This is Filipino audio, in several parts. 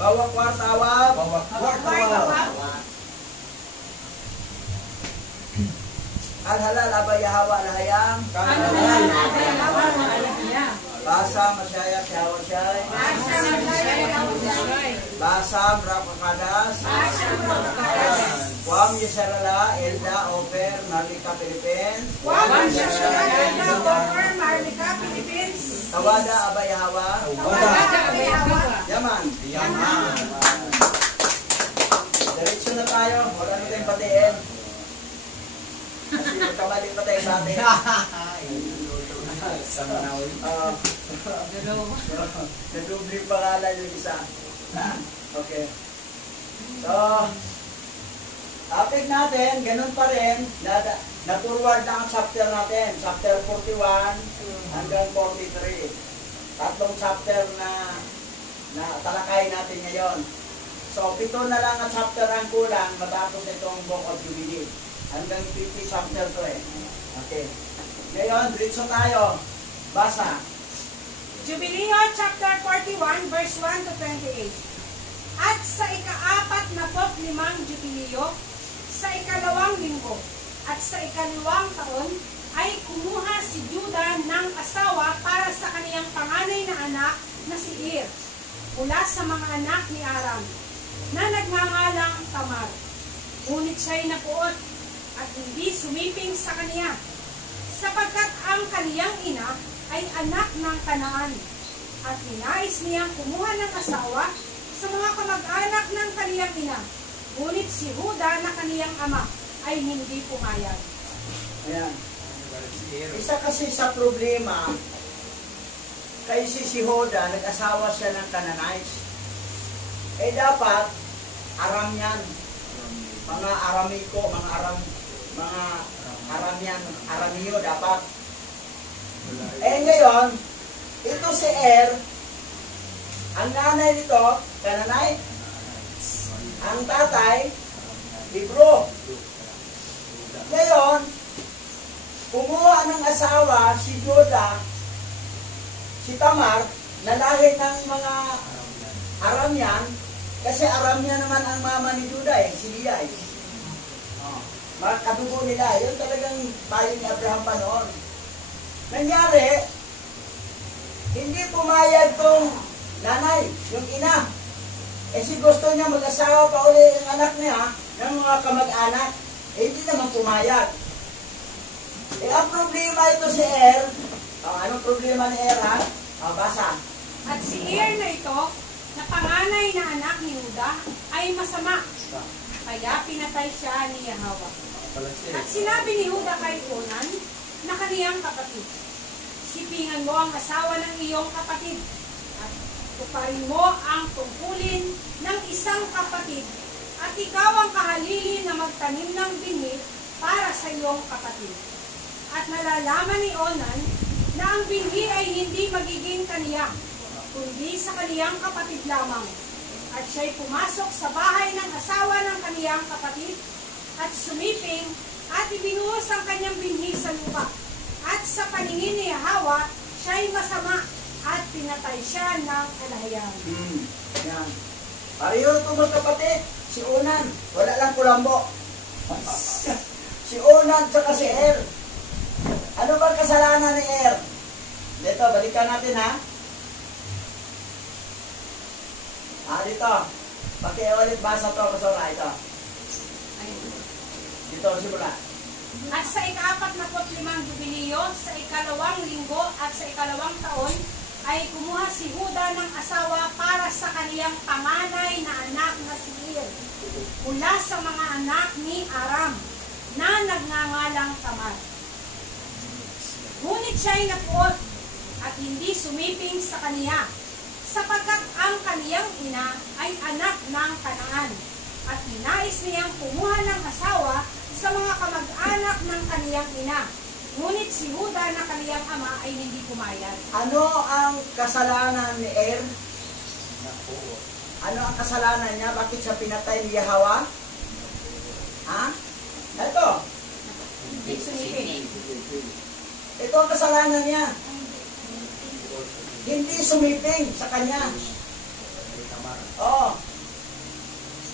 Bawa kwartawa. Bawa kwartawa. Al-halal abayahawa al-hayam. Al-halal abayahawa al-hayam. Basam masyayat yawa syay. Basam rapakadas. Wam yasarala Elda Oper Marlika Philippines. Wam yasarala Elda Oper Marlika Philippines. Tawada abayahawa. Tawada abayahawa. Yaman. Yaman. Diretso na tayo. Wala na tayong patiin. Kasi magkamali pa tayo sa atin. Nadubli pangalan yung isa. Okay. So, topic natin, ganun pa rin, na-forward na ang chapter natin. Chapter 41 hanggang 43. Tatlong chapter na talakay natin ngayon. So, 7 na lang ang chapter ang kulang matapos itong Book of Jubilee. Hanggang 50 chapter to eh. Okay. Ngayon, diretso tayo. Basa. Jubileo chapter 41 verse 1 to 28. At sa ika-45 Jubileo, sa ikalawang linggo, at sa ikalawang taon, ay kumuha si Juda ng asawa para sa kaniyang panganay na anak na si Ir, mula sa mga anak ni Aram, na nagngangalang Tamar. Ngunit siya'y napuot at hindi sumiping sa kaniya, sapagkat ang kaniyang ina ay anak ng Kanaan, at ninais niyang kumuha ng asawa sa mga kamag-anak ng kaniyang ina. Ngunit si Huda na kaniyang ama ay hindi pumayag. Ayan. Isa kasi sa problema, kay si Huda, nag-asawa siya ng Canaanites. Eh dapat, Aram yan. Mga Aramiko, mga Aramian, Aramiyo dapat. Eh ngayon, ito si ang nanay nito, Canaanite. Ang tatay, Hebrew. Ngayon, kumuha ng asawa si Juda, si Tamar, na lahi ng mga Aramian, kasi Aramian naman ang mama ni Juda si Leah mga kadugo nila, yun talagang bayan ni Abraham pa noon. Nangyari, hindi pumayag tong nanay, yung ina. Eh si gusto niya mag-asawa pa uli yung anak niya ng mga kamag-anak. Eh hindi naman pumayag. Eh ang problema ito si anong problema ni ha? Basa. At si na ito, na panganay na anak ni Huda, ay masama. Kaya pinatay siya ni Yahweh. At sinabi ni Huda kay Onan na kaniyang kapatid, sipingan mo ang asawa ng iyong kapatid, at tuparin mo ang tungkulin ng isang kapatid, at ikaw ang kahalili na magtanim ng binhi para sa iyong kapatid. At nalalaman ni Onan na ang binhi ay hindi magiging kaniya, kundi sa kaniyang kapatid lamang. At siya'y pumasok sa bahay ng asawa ng kaniyang kapatid, at sumiping, at ibinuhos ang kanyang binhi sa lupa. At sa paningin ni Yahweh, siya'y masama, at pinatay siya ng alahayam. Yan. Pareho ito magkapatid. Si Onan, wala lang kulambo. Si Onan tsaka si Ano ba kasalanan ni Dito, balikan natin ha. Dito. Pakiulit basa to, kasura ito. Dito, simula. At sa ika-45 Jubileo, sa ikalawang linggo at sa ikalawang taon, ay kumuha si Huda ng asawa para sa kaniyang panganay na anak na si Ir, mula sa mga anak ni Aram, na nagngangalang Tamar. Ngunit siya'y napuot at hindi sumiping sa kaniya, sapagkat ang kaniyang ina ay anak ng Kanaan, at ninais niyang kumuha ng asawa sa mga kamag-anak ng kaniyang ina. Ngunit si Huda na kaniyang ama ay hindi pumayag. Ano ang kasalanan ni Ano ang kasalanan niya? Bakit siya pinatay ni Yahweh? Ito. Hindi sumiping. Ito ang kasalanan niya. Hindi sumiping sa kanya. Oo.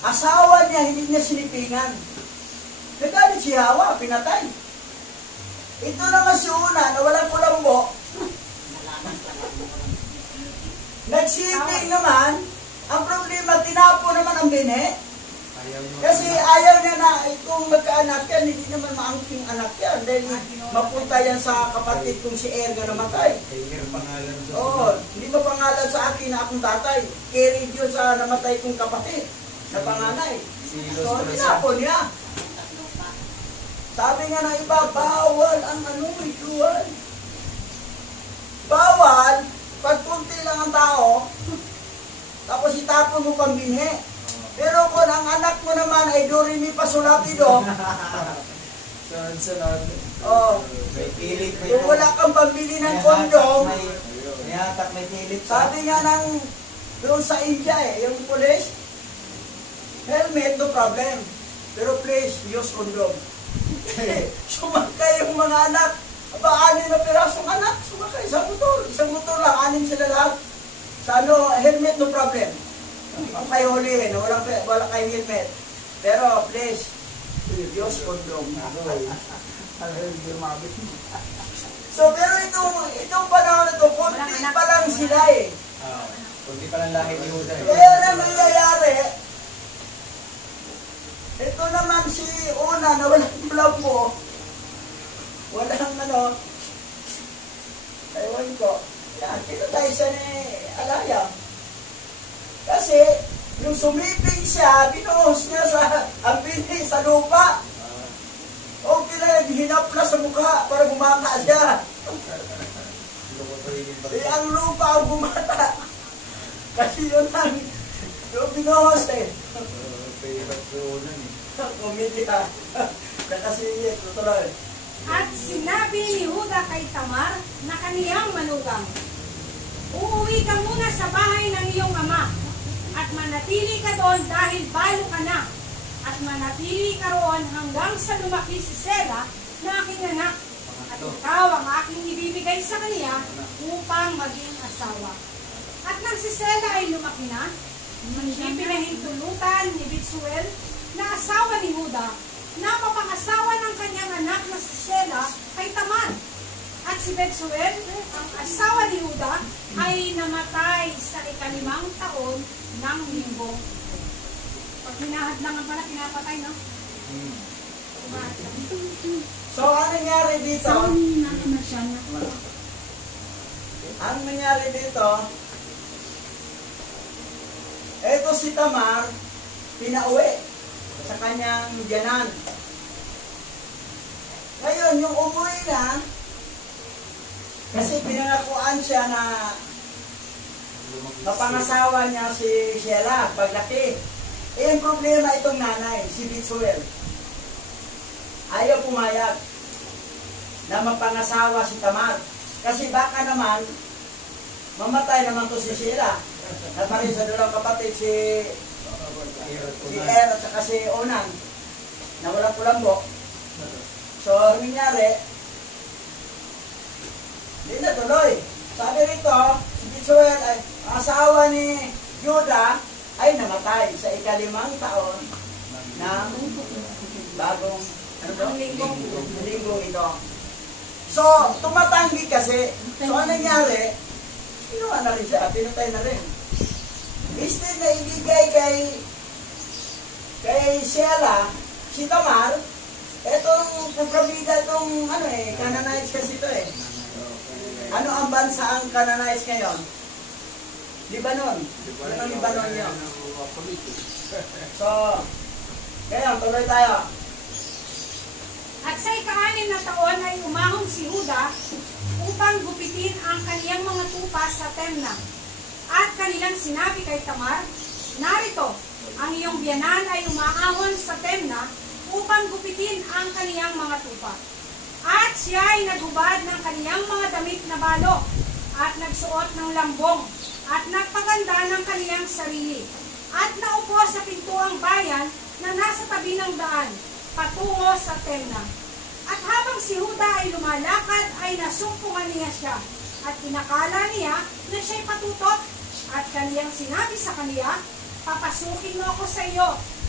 asawa niya, hindi niya sinipingan. Nagalit si Hawa, pinatay. Ito naman si Una, na walang kulambo. Nagsiping naman, ang problema, tinapo naman ang bine. Kasi ayaw niya na itong magkaanak yan, hindi naman maangking anak yan. Dahil mapunta yan sa kapatid kong si Erga namatay. Oo, hindi ba pangalan sa akin na akong tatay? Carried yun sa namatay kong kapatid, na panganay. So, tinapo niya. Sabi nga ng iba, bawal ang ituan. Bawal, pag kunti lang ang tao, tapos itapon mo pang binhe. Pero kung ang anak mo naman ay Doremi Pasulatido, sunod-sunod. Oh, May pilit, may kung wala kang pambili ng kondom, may hatak, may pilit. sabi nga ng doon sa India yung police, helmet, no problem. Pero please, use condom. Sumakay yung mga anak. Aba, 6 na pirasong anak. Sumakay sa motor. Isang motor lang, 6 sila lahat. Sa helmet, no problem. Hindi ko kayo hulihin, wala kayong helmet. Pero please, use condom. So, pero itong panahon na ito, kunti pa lang sila eh. Kunti pa lang lahi ni Huda. Kaya na nangyayari, ito naman si Una na walang kulambo, walang ewan ko, yan, pinatay siya ni Alaya. Kasi, yung sumiping siya, binuhos niya ang bini sa lupa. O hinapla sa mukha para bumata siya. Ang lupa ang bumata. Kasi yun lang, yung binuhos eh. Komedya. Kasi tutuloy. At sinabi ni Huda kay Tamar na kaniyang manugang, uuwi ka muna sa bahay ng iyong ama at manatili ka doon dahil balo ka na at manatili ka roon hanggang sa lumaki si Sela na aking anak at ikaw ang aking ibibigay sa kaniya upang maging asawa. At nang si Sela ay lumaki na, hindi pinahintulutan ni Betsuel na asawa ni Huda na mapangasawa ng kanyang anak na si Sela kay Tamar. At si Betsuel, ang asawa ni Huda, ay namatay sa 5 taon ng limbong. Pag hinahadlangan pala, pinapatay, no? So, ano nangyari dito? Ang nangyari dito, eto si Tamar, pinauwi sa kanyang biyanan. Ngayon, yung umuwi na, kasi pinangakuan siya na mapangasawa niya si Sheila paglaki. Eh, ang problema itong nanay, si Betsuel. Ayaw pumayag na mapangasawa si Tamar. Kasi baka naman, mamatay naman to si Sheila. At parin sa dalawang kapatid, si Er at saka si Onan, na walang kulambo. So, ang nangyari, hindi na tuloy. Sabi rito, si Betsuel ay asawa ni Juda ay namatay sa 5 taon ng bagong linggong ito. So, tumatanggi kasi. So, ang nangyari, ginawa na rin siya, pinatay na rin. Instead na ibigay kay Sheila, si Tamar, etong pagkabida itong Canaanites kasi ito eh. Ano ang bansa ang Canaanites ngayon? Libanon. Ano ang Libanon yun? So, ngayon, tuloy tayo. At sa 6 na taon ay umahon si Huda upang gupitin ang kaniyang mga tupa sa Temna. At kanilang sinabi kay Tamar, narito, ang iyong biyanan ay umaahon sa Temna upang gupitin ang kaniyang mga tupa. At siya ay naghubad ng kaniyang mga damit na balo at nagsuot ng lambong at nagpaganda ng kaniyang sarili at naupo sa pintuang bayan na nasa tabi ng daan patungo sa Temna. At habang si Huda ay lumalakad ay nasumpungan niya siya at inakala niya na siya'y patutot at kaniyang sinabi sa kaniya, papasukin mo ako sa iyo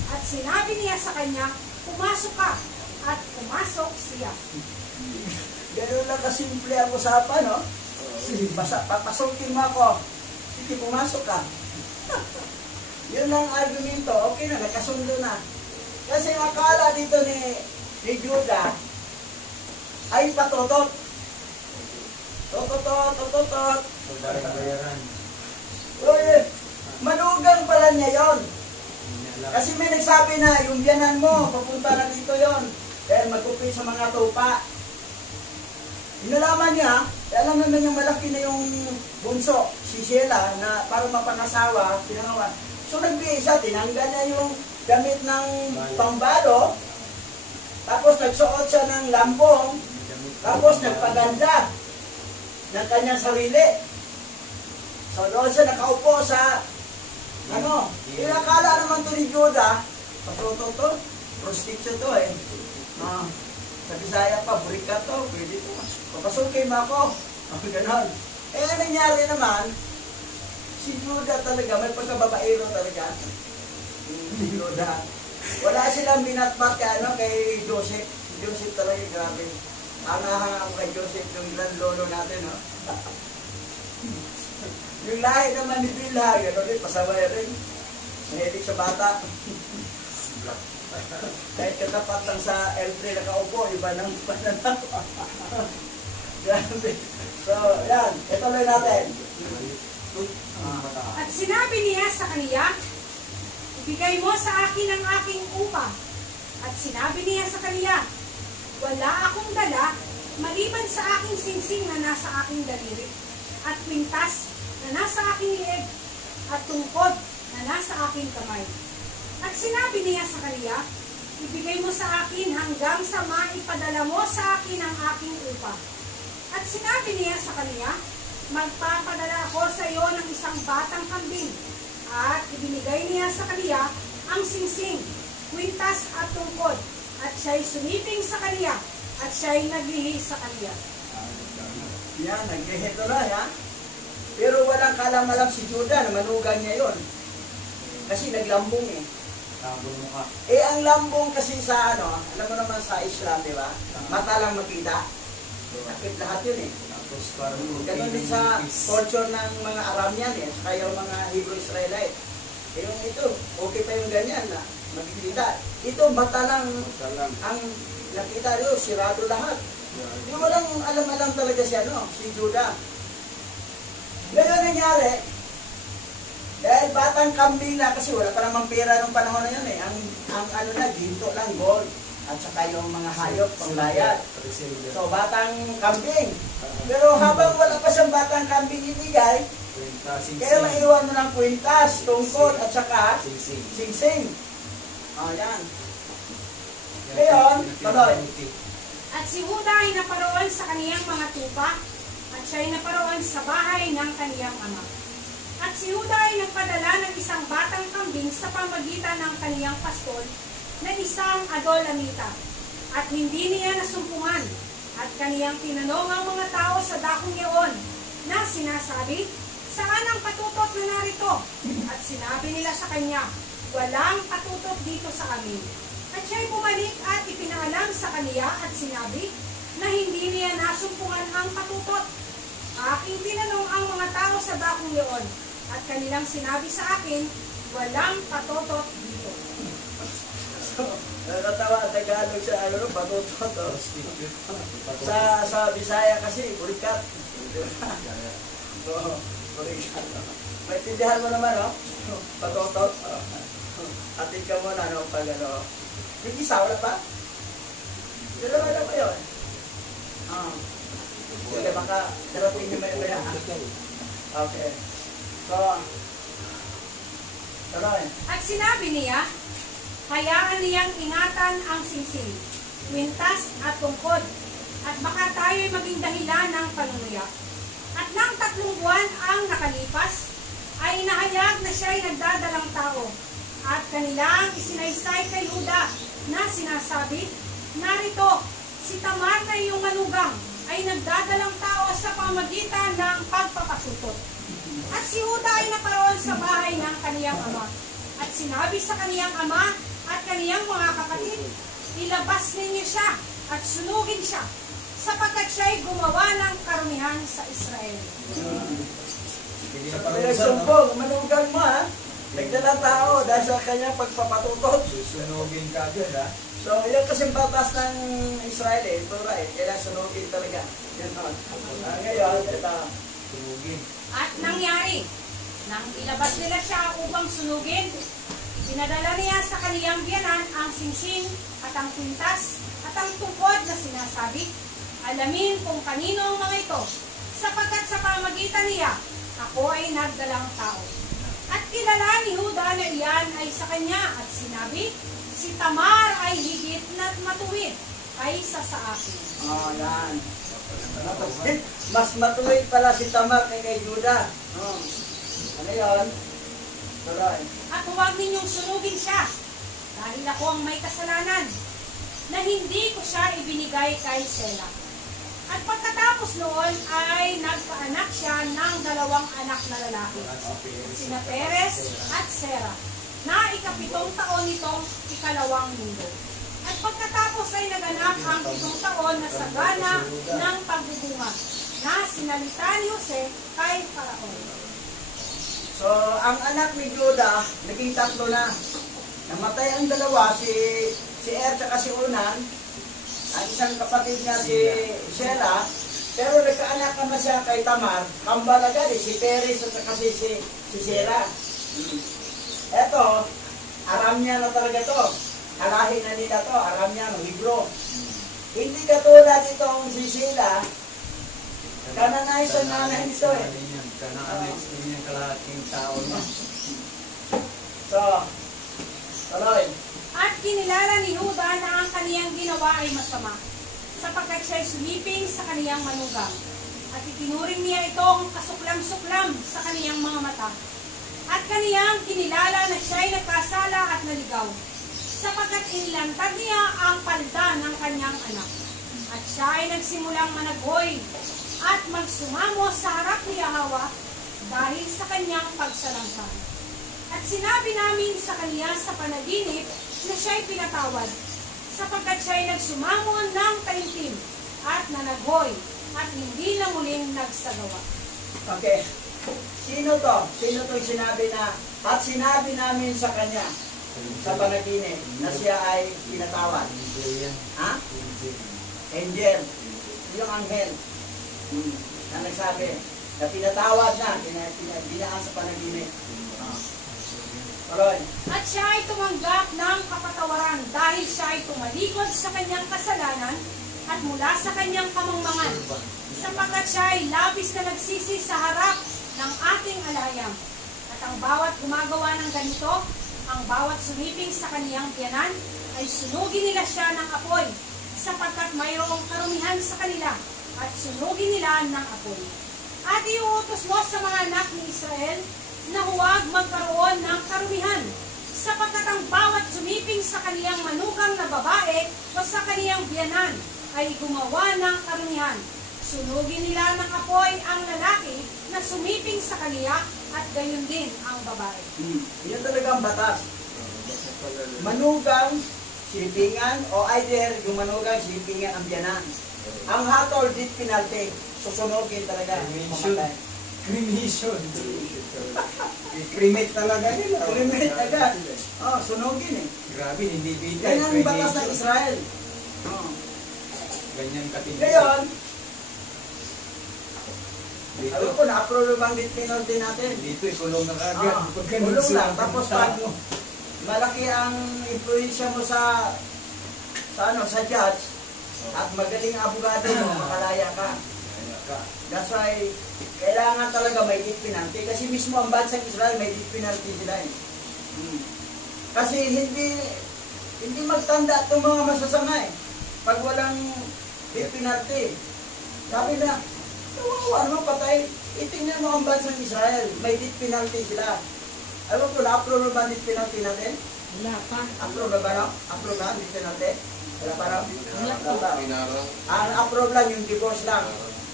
At sinabi niya sa kanya, pumasok ka. At pumasok siya. Ganun lang kasimple ang usapan, no? Papasokin mo ako. Sige, pumasok ka. Yun lang argumento. Okay na, nakasundo na. Kasi akala dito ni Judah ay patotot. Tototot. So, daring bayaran. Uy, manugang pala niya yon. Kasi may nagsabi na, yung biyanan mo, papunta na dito yon. Dahil magkupit sa mga tupa. Inalaman niya, alam naman yung malaki na yung bunso, si Sheila, na para mapangasawa, pinangawan. So nagbigay siya, tinanggal niya yung damit ng pambalo, tapos nagsuot siya ng lambong, tapos nagpaganda ng kanyang sarili. So doon siya nakaupo sa, inakala naman to ni Judah, patuto to, prostitute to eh. Sa Bisaya pa, burika to, pwede to, papasukin mo ako. Ganon. Eh, nangyari naman, si Judah talaga, may pagkababaero talaga. Si Judah. Wala silang binatbat kay Joseph. Si Joseph talaga, grabe. Hanga-hanga ako kay Joseph, yung grand lolo natin, no? Yung lahi naman ni Bilha, gano'n rin, pasaway rin. Mahilig sa bata. Kahit katapat lang sa L3 nakaupo, iba ng pananaw. Grabe. So, yan. Ituloy natin. At sinabi niya sa kaniya, ibigay mo sa akin ang aking upa. At sinabi niya sa kaniya, wala akong dala, maliban sa aking singsing na nasa aking daliri, at kwintas na nasa aking lieg, at tungkod na nasa aking kamay. At sinabi niya sa kaniya, ibigay mo sa akin hanggang sa maipadala mo sa akin ang aking upa. At sinabi niya sa kaniya, magpapadala ako sa iyo ng isang batang kambing. At ibinigay niya sa kaniya ang singsing, kwintas at tungkod. At siya'y sumiping sa kaniya, at siya'y naglihi sa kaniya. Yan, naglihi to na, ya. Pero walang kalam-alam si Judah na manugang niya yon. Kasi naglambong eh. Lambong mo ka. Eh, ang lambong kasi sa alam mo naman sa Islam, di ba? Mata lang makita. Nakit lahat yun eh. Tapos parang Ganon din sa culture ng mga Aramian eh, saka yung mga Hebrew Israelite. Eh, yung ito, okay pa yung ganyan na makikita. Ito, mata lang ang nakita rin, sirado lahat. Yung walang alam-alam talaga siya, si Judah. Ngayon nangyari, dahil batang kambing na, kasi wala pa namang pera nung panahon na yun eh. Ang ginto lang, gold. At saka yung mga hayop, panglayat. So, batang kambing. Pero habang wala pa siyang batang kambing ibigay, kaya maiwan mo ng kwintas, tungkod, at saka singsing. Yan. Ngayon, tuloy. At si Judah ay naparoon sa kaniyang mga tupa, at siya ay naparoon sa bahay ng kaniyang ama. At si Judah ay nagpadala ng isang batang kambing sa pamagitan ng kaniyang pastol na isang adolamita. At hindi niya nasumpungan. At kaniyang tinanong ang mga tao sa dakong iyon na sinasabi, saan ang patutot na narito? At sinabi nila sa kanya, walang patutot dito sa amin. At siya'y bumalik at ipinaalam sa kaniya at sinabi na hindi niya nasumpungan ang patutot. Aking tinanong ang mga tao sa dakong iyon. At kanilang sinabi sa akin, walang patotot dito. So, nakatawa ang Tagalog sa patotot. Sa Bisaya kasi, burikat. Burikat. Maintindihan mo naman, patotot. Atin ka muna, pag yung isa, wala pa? Dalawa na ba yun? Sige, baka darapin niyo may iba. Okay. So, tuloy. At sinabi niya, hayaan niyang ingatan ang singsing, kwintas at tungkod, at baka tayo'y maging dahilan ng panunuya. At nang 3 buwan ang nakalipas, ay inahayag na siya'y nagdadalang tao, at kanilang isinaysay kay Judah na sinasabi, narito, si Tamar na iyong manugang ay nagdadalang tao sa pamagitan ng pagpapasutot. At si Judah ay naparoon sa bahay ng kaniyang ama. At sinabi sa kaniyang ama at kaniyang mga kapatid, ilabas ninyo siya at sunugin siya, sapagkat siya'y gumawa ng karumihan sa Israel. Hindi na Kaya parusa, no? sumbong, manugan mo ha. Nagdalang tao dahil sa kanyang pagpapatutot. Susunugin ka agad, ha? So, yun kasing batas ng Israel eh, Torah eh, kailangan sunugin talaga. Yun o. Ngayon, ito. Sunugin. At nangyari, nang ilabas nila siya upang sunugin, pinadala niya sa kaniyang biyanan ang singsing at ang kwintas at ang tungkod na sinasabi, alamin kung kanino ang mga ito, sapagkat sa pamagitan niya, ako ay nagdalang tao. At kilala ni Huda na iyan ay sa kanya at sinabi, si Tamar ay higit na matuwid kaysa sa akin. Oh, yan. Mas matuwid pala si Tamar kay Juda. Oh. Ano yun? Tuloy. At huwag ninyong sunugin siya, dahil ako ang may kasalanan, na hindi ko siya ibinigay kay Sela. At pagkatapos noon ay nagkaanak siya ng 2 anak na lalaki, sina Perez at Sera, na ika-7 taon nitong 2nd mundo. At pagkatapos ay naganap ang 7 taon na sagana ng pagbubunga, na sinalita ni Jose kay Faraon. So, ang anak ni Juda, naging 3 na. Namatay ang 2, si Er at si Onan. Ang isang kapatid niya si Shelah, pero nagkaanak naman siya kay Tamar, kambal agad eh, si Perez at si Sera. Eto, Aramnya na talaga to. Alahin na nila to, Aramnya, Hebrew. Hindi katulad itong si Shelah, kananay sa nanay nito eh. Kanaanex din yung kalahating tao niya. So, tuloy. At kinilala ni Huda na ang kaniyang ginawa ay masama, sapagkat siya'y sumiping sa kaniyang manugang. At itinuring niya itong kasuklam-suklam sa kaniyang mga mata. At kaniyang kinilala na siya'y nagkasala at naligaw, sapagkat inilantad niya ang palda ng kanyang anak. At siya ay nagsimulang managhoy at magsumamo sa harap ni Yahweh dahil sa kanyang pagsalamsam. At sinabi namin sa kanya sa panaginip na siya'y pinatawad, sapagkat siya'y nagsumamo ng taimtim at nanaghoy at hindi na muling nagsagawa. Okay. Sino to? Sino to yung sinabi na, at sinabi namin sa kanya, sa panaginip, na siya ay pinatawad? Ha? Angel. Yung anghel. Na nagsabi, na pinatawad na, binaan sa panaginip. Tuloy. At siya ay tumanggap ng kapatawaran dahil siya ay tumalikod sa kanyang kasalanan at mula sa kanyang kamangmangan, sapagkat siya ay labis na nagsisi sa harap ng ating alayam. At ang bawat gumagawa ng ganito, ang bawat sumiping sa kaniyang biyanan, ay sunugin nila siya ng apoy, sapagkat mayroong karumihan sa kanila, at sunugin nila ng apoy. At iuutos mo sa mga anak ni Israel na huwag magkaroon ng karumihan, sapagkat ang bawat sumiping sa kaniyang manugang na babae o sa kaniyang biyanan ay gumawa ng karumihan. Sunugin nila ng apoy ang lalaki na sumiping sa kaniya at gayon din ang babae. Yun talaga ang batas. Manugang, silipingan, o either yung manugang, silipingan ang biyanan. Ang hatol, death penalty. Susunogin talaga. Mamatay. Cremation. I-cremate talaga nila. Cremate agad. Oh, sunogin eh. Grabe, hindi bida. Yan ang batas ng Israel. Oh. Ganyan katindi. Ngayon, Dito, alam ko, na-approve bang death penalty natin? dito ikulong na kagad. Ah, Pagka kulong lang. nagsulat Tapos ng pag tao. malaki ang influensya mo sa judge at magaling ang abogado mo, makalaya ka. Kaya ka. That's why, kailangan talaga may death penalty. Kasi mismo ang bansang Israel may death penalty sila eh. Kasi hindi magtanda itong mga masasama eh. Pag walang death penalty. Sabi na, kawawa naman patay. Itingnan mo ang bansang Israel. May death penalty sila. Alam ko, na-approve na ba death penalty natin? Wala pa. Approve na ba no? Approve na death penalty? Wala pa raw? Wala Wala pa. Ang approve lang yung divorce lang.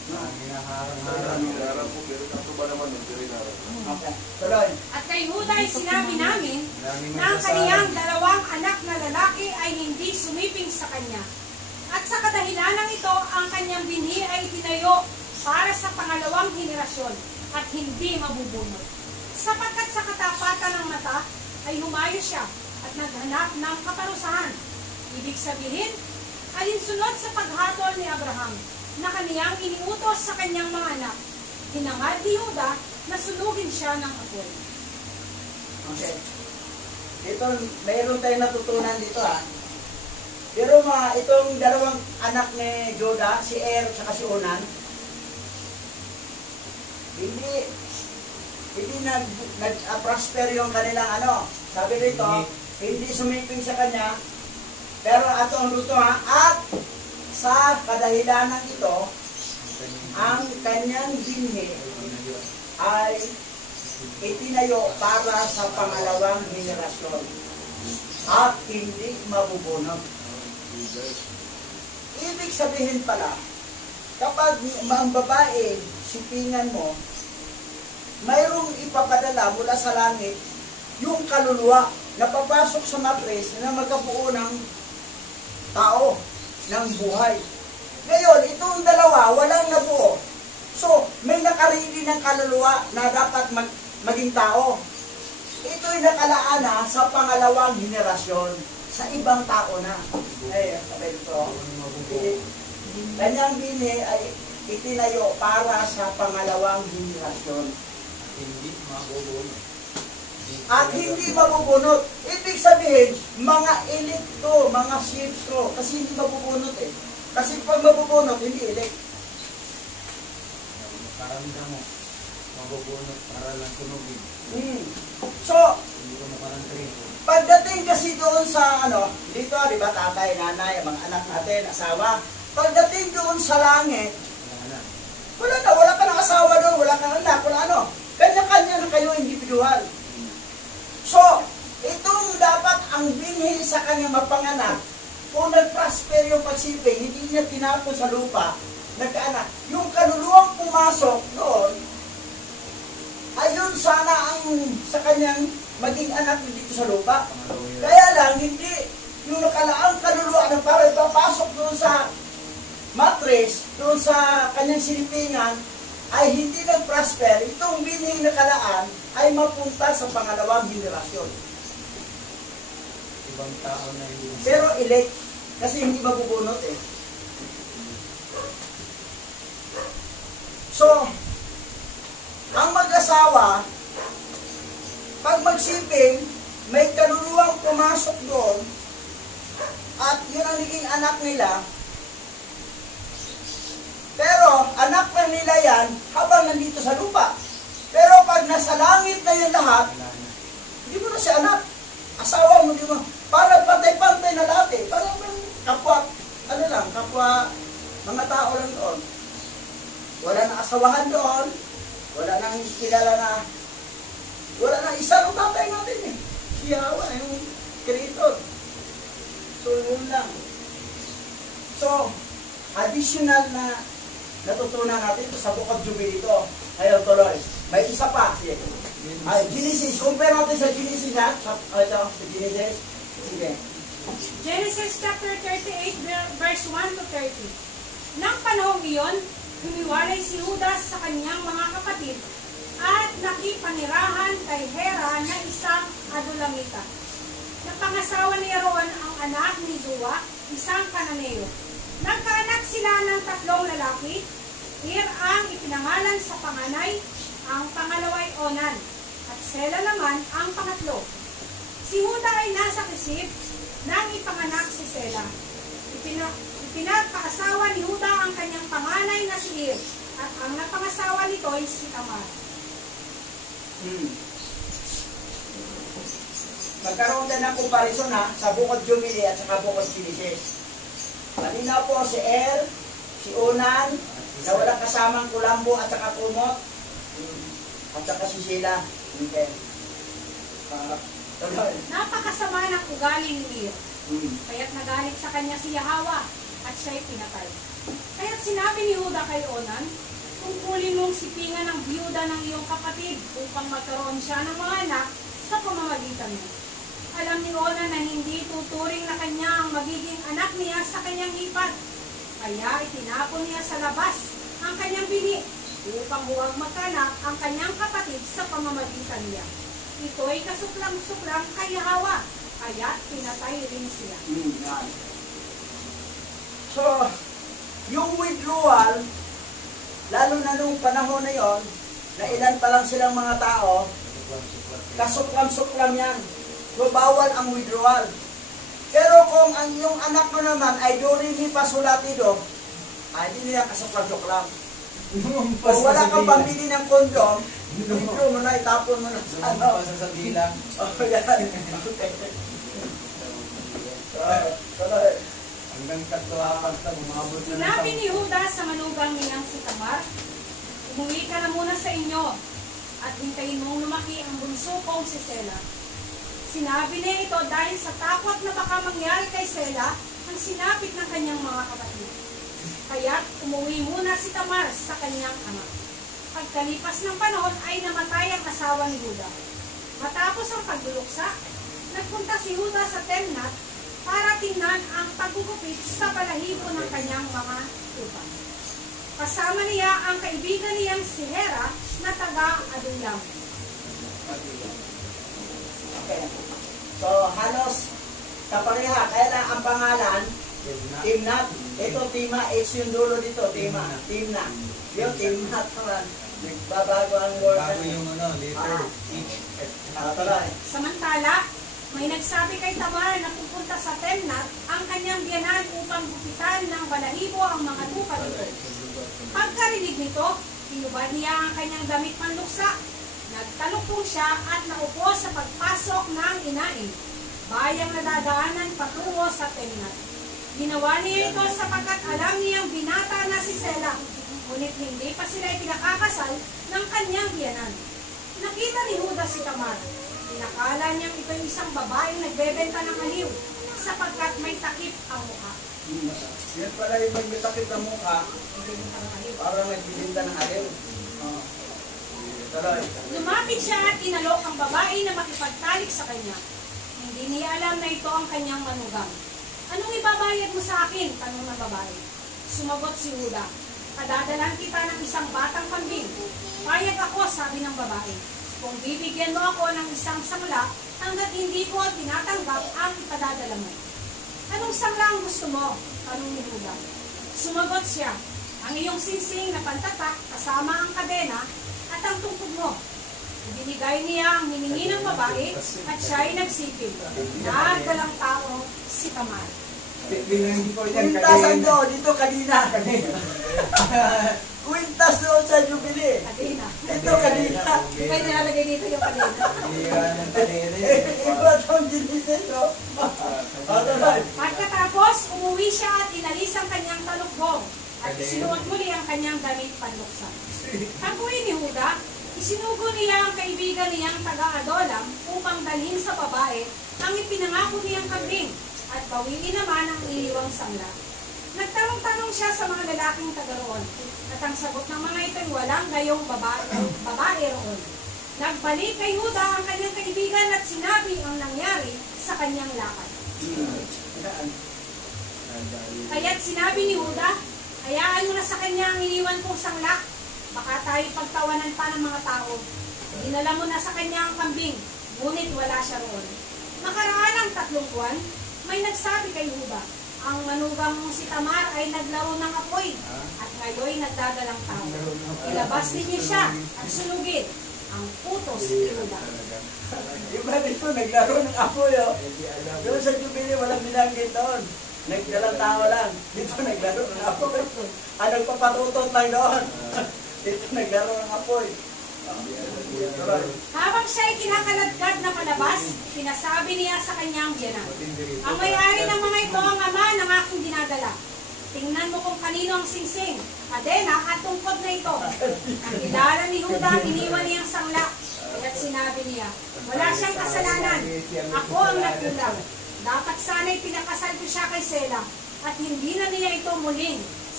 Ang hinaharang-harang. Okay. Tuloy. At kay Huda ay sinabi namin Maraming na ang nagsasabi. kaniyang dalawang anak na lalaki ay hindi sumiping sa kanya. At sa kadahilanang ito, ang kanyang binhi ay itinayo para sa pangalawang henerasyon at hindi mabubunot. Sapagkat sa katapatan ng mata ay humayo siya at naghanap ng kaparusahan. Ibig sabihin, alinsunod sa paghatol ni Abraham na kaniyang iniutos sa kanyang mga anak. Hinangad ni Huda na sunugin siya ng apoy. Okay. Dito, mayroon tayong natutunan dito Pero itong dalawang anak ni Judah, si Er at si Onan, hindi nag-prosper yung kanilang Sabi dito, hindi sumiping sa kanya, pero atong luto at sa kadahilanan ito, ang kanyang binhi ay itinayo para sa pangalawang henerasyon at hindi mabubunot. Ibig sabihin pala, kapag ang babae, sipingan mo, mayroong ipapadala mula sa langit yung kaluluwa na papasok sa matres na magkabuo ng tao, ng buhay. Ngayon, itong dalawa, walang nabuo. So, may nakarili ng kaluluwa na dapat maging tao. Ito'y nakalaan sa pangalawang henerasyon, sa ibang tao na. Ay, sabi ito, kanyang binhi ay itinayo para sa pangalawang henerasyon. Hindi mabubunot. At hindi mabubunot. Ibig sabihin, mga elite to, mga sheep to, kasi hindi mabubunot Kasi pag mabubunot, hindi elite. Karamdam mo. Mabubunot para lang sunugin. So, Hindi ko makarang trito. pagdating kasi doon sa dito, di ba, tatay, nanay, mga anak natin, asawa. Pagdating doon sa langit, Wala na. wala ka ng asawa doon, wala ka ng anak, wala Kanya-kanya na kayo individual. So, itong dapat ang binhi sa kanyang mapanganak, kung nag-prosper yung pagsiping, hindi niya tinapon sa lupa, nagkaanak. Yung kaluluwang pumasok doon, ayun sana ang sa kanyang maging anak dito sa lupa. Kaya lang, hindi yung nakalaang kaluluwa na para ipapasok doon sa matres, doon sa kanyang silipingan, ay hindi nag-prosper. Itong binhing nakalaan ay mapunta sa pangalawang henerasyon. Ibang tao na hindi. Pero elect, kasi hindi mabubunot So, ang mag-asawa, pag magsiping, may kaluluwang pumasok doon, at yun ang naging anak nila, pero anak lang nila yan habang nandito sa lupa. Pero pag nasa langit na yan lahat, Wala na. hindi mo na si anak. Asawa mo, di mo. Para pantay-pantay na lahat Parang kapwa, kapwa mga tao lang doon. Wala nang asawahan doon. Wala nang kilala na. Wala nang isa ng tatay natin Si Hawa, yung creator. So, yun lang. So, additional na natutunan natin ito sa Book of Jubilee ito. Ngayon tuloy. May isa pa. Sige. Genesis. Compare natin sa Genesis Ito, sa Genesis. Sige. Genesis chapter 38, verse 1 to 30. Nang panahong iyon, humiwalay si Judas sa kanyang mga kapatid at nakipanirahan kay Hera na isang Adulamita. Napangasawa niya roon ang anak ni Zua, isang Kananeo. Nagkaanak sila ng 3 lalaki. Ir ang ipinangalan sa panganay, ang pangalaway Onan, at Sela naman ang pangatlo. Si Huda ay nasa kisip nang ipanganak si Sela. Pinagpaasawa ni Huda ang kanyang panganay na si Ir, at ang napangasawa nito ay si Tamar. Magkaroon din ng comparison sa Book of Jubilee at saka Book of Genesis. Kanina po si Er, si Onan, na walang kasamang kulambo at saka kumot, at saka si Sheila. Okay. Tuloy. Napakasama ng ugali ni Ir, kaya't nagalit sa kanya si Yahawa at siya'y pinatay. Kaya't sinabi ni Huda kay Onan, tungkulin mong sipingan ng biyuda ng iyong kapatid upang magkaroon siya ng mga anak sa pamamagitan mo. Alam ni Onan na hindi tuturing na kanya ang magiging anak niya sa kanyang lipat. Kaya itinapon niya sa labas ang kanyang bini upang huwag magkanak ang kanyang kapatid sa pamamagitan niya. Ito'y kasuklang-suklang kay Yahweh, kaya pinatay rin siya. Yan. So, yung withdrawal, lalo na nung panahon na yon, na ilan pa lang silang mga tao, kasuklam-suklam yan. So, bawal ang withdrawal. Pero kung ang yung anak mo naman ay dorimi pasulatido, ay hindi niya kasuklam-suklam. Kung wala kang pambili ng kondom, withdraw mo na, itapon mo na sa ano. Sa bilang. Oh, yan. Hanggang katuapan na umabot na Sinabi ni Huda sa manugang niyang si Tamar, umuwi ka na muna sa inyo at hintayin mong lumaki ang bunso kong si Sela. Sinabi niya ito dahil sa takot na baka mangyari kay Sela ang sinapit ng kanyang mga kapatid. Kaya't umuwi muna si Tamar sa kanyang ama. Pagkalipas ng panahon ay namatay ang asawa ni Huda. Matapos ang pagluluksa, nagpunta si Huda sa Timnat para tingnan ang pagugupit sa balahibo ng kanyang mga tupa. Kasama niya ang kaibigan niyang si Hera na taga-Adulam. Okay. So, halos kapareha. Kaya lang ang pangalan, Timnat. Ito, Tima, H yung dulo dito, Tima. Timnat. Yung Timnat naman. Nagbabago ang word. Bago yung letter each. Tuloy. Samantala, may nagsabi kay Tamar na pupunta sa Timnat ang kanyang biyanan upang gupitan ng balahibo ang mga tupa nito. Pagkarinig nito, tinubad niya ang kanyang damit panluksa. Nagtalukong siya at naupo sa pagpasok ng inain, bayang nadadaanan patungo sa Timnat. Ginawa niya ito sapagkat alam niyang binata na si Sela, ngunit hindi pa sila itinakakasal ng kanyang biyanan. Nakita ni Huda si Tamar. Pinakala niyang ito yung isang babaeng nagbebenta ng aliw, sapagkat may takip ang mukha. Yan pala yung magbitakit ng mukha, parang nagbibinta ng aliw. Tuloy. Lumapit siya at inalok ang babae na makipagtalik sa kanya. Hindi niya alam na ito ang kanyang manugang. Anong ibabayad mo sa akin? Tanong ng babae. Sumagot si Huda. Padadalan kita ng isang batang kambing. Payag ako, sabi ng babae. Kung bibigyan mo ako ng isang sangla, hanggat hindi ko tinatanggap ang ipadadala mo. Anong sangla ang gusto mo? Tanong ni Huda. Sumagot siya. Ang iyong singsing na pantatak kasama ang kadena at ang tungkod mo. Ibinigay niya ang hiningi ng babae at siya ay nagsipil. Nagdalang tao si Tamar. Kwintas ano, dito kanina. Kwintas doon sa Jubilee. Kadena. Ito kanina. Kaya nilalagay dito yung kadena. Iba itong ginisip ko. Pagkatapos, umuwi siya at inalis ang kanyang talukbong at isinuot muli ang kanyang damit panluksa. Pag-uwi ni Huda, isinugo niya ang kaibigan niyang taga-Adolam upang dalhin sa babae ang ipinangako niyang kambing at bawiin naman ang iniwang sangla. Nagtanong-tanong siya sa mga lalaking taga-roon at ang sagot ng mga ito'y walang gayong babae roon. Nagbalik kay Huda ang kanyang kaibigan at sinabi ang nangyari sa kanyang lakad. Kaya't sinabi ni Huda, hayaan mo na sa kanya ang iniwan kong sangla. Baka tayo pagtawanan pa ng mga tao. Dinala mo na sa kanya ang kambing, ngunit wala siya roon. Makaraan ang 3 buwan, may nagsabi kay Huda, ang manugang mong si Tamar ay naglaro ng apoy at ngayon nagdadalang tao. Ilabas ninyo siya at sunugin ang putos ni Huda. Iba dito, naglaro ng apoy. Doon sa Jubilee, walang binanggit doon. Nagdalang tao lang. Dito, naglaro ng apoy. Nagpapatutot lang doon. Dito, naglaro ng apoy. Habang siya ay kinakaladkad na palabas, sinasabi niya sa kanyang biyanan, ang may-ari ng mga ito ang ama ng aking dinadala. Tingnan mo kung kanino ang singsing, kadena at tungkod na ito. Nakilala ni Huda ang iniwan niyang sangla. Kaya't sinabi niya, wala siyang kasalanan. Ako ang nagkulang. Dapat sana'y pinakasal ko siya kay Sela at hindi na niya ito muling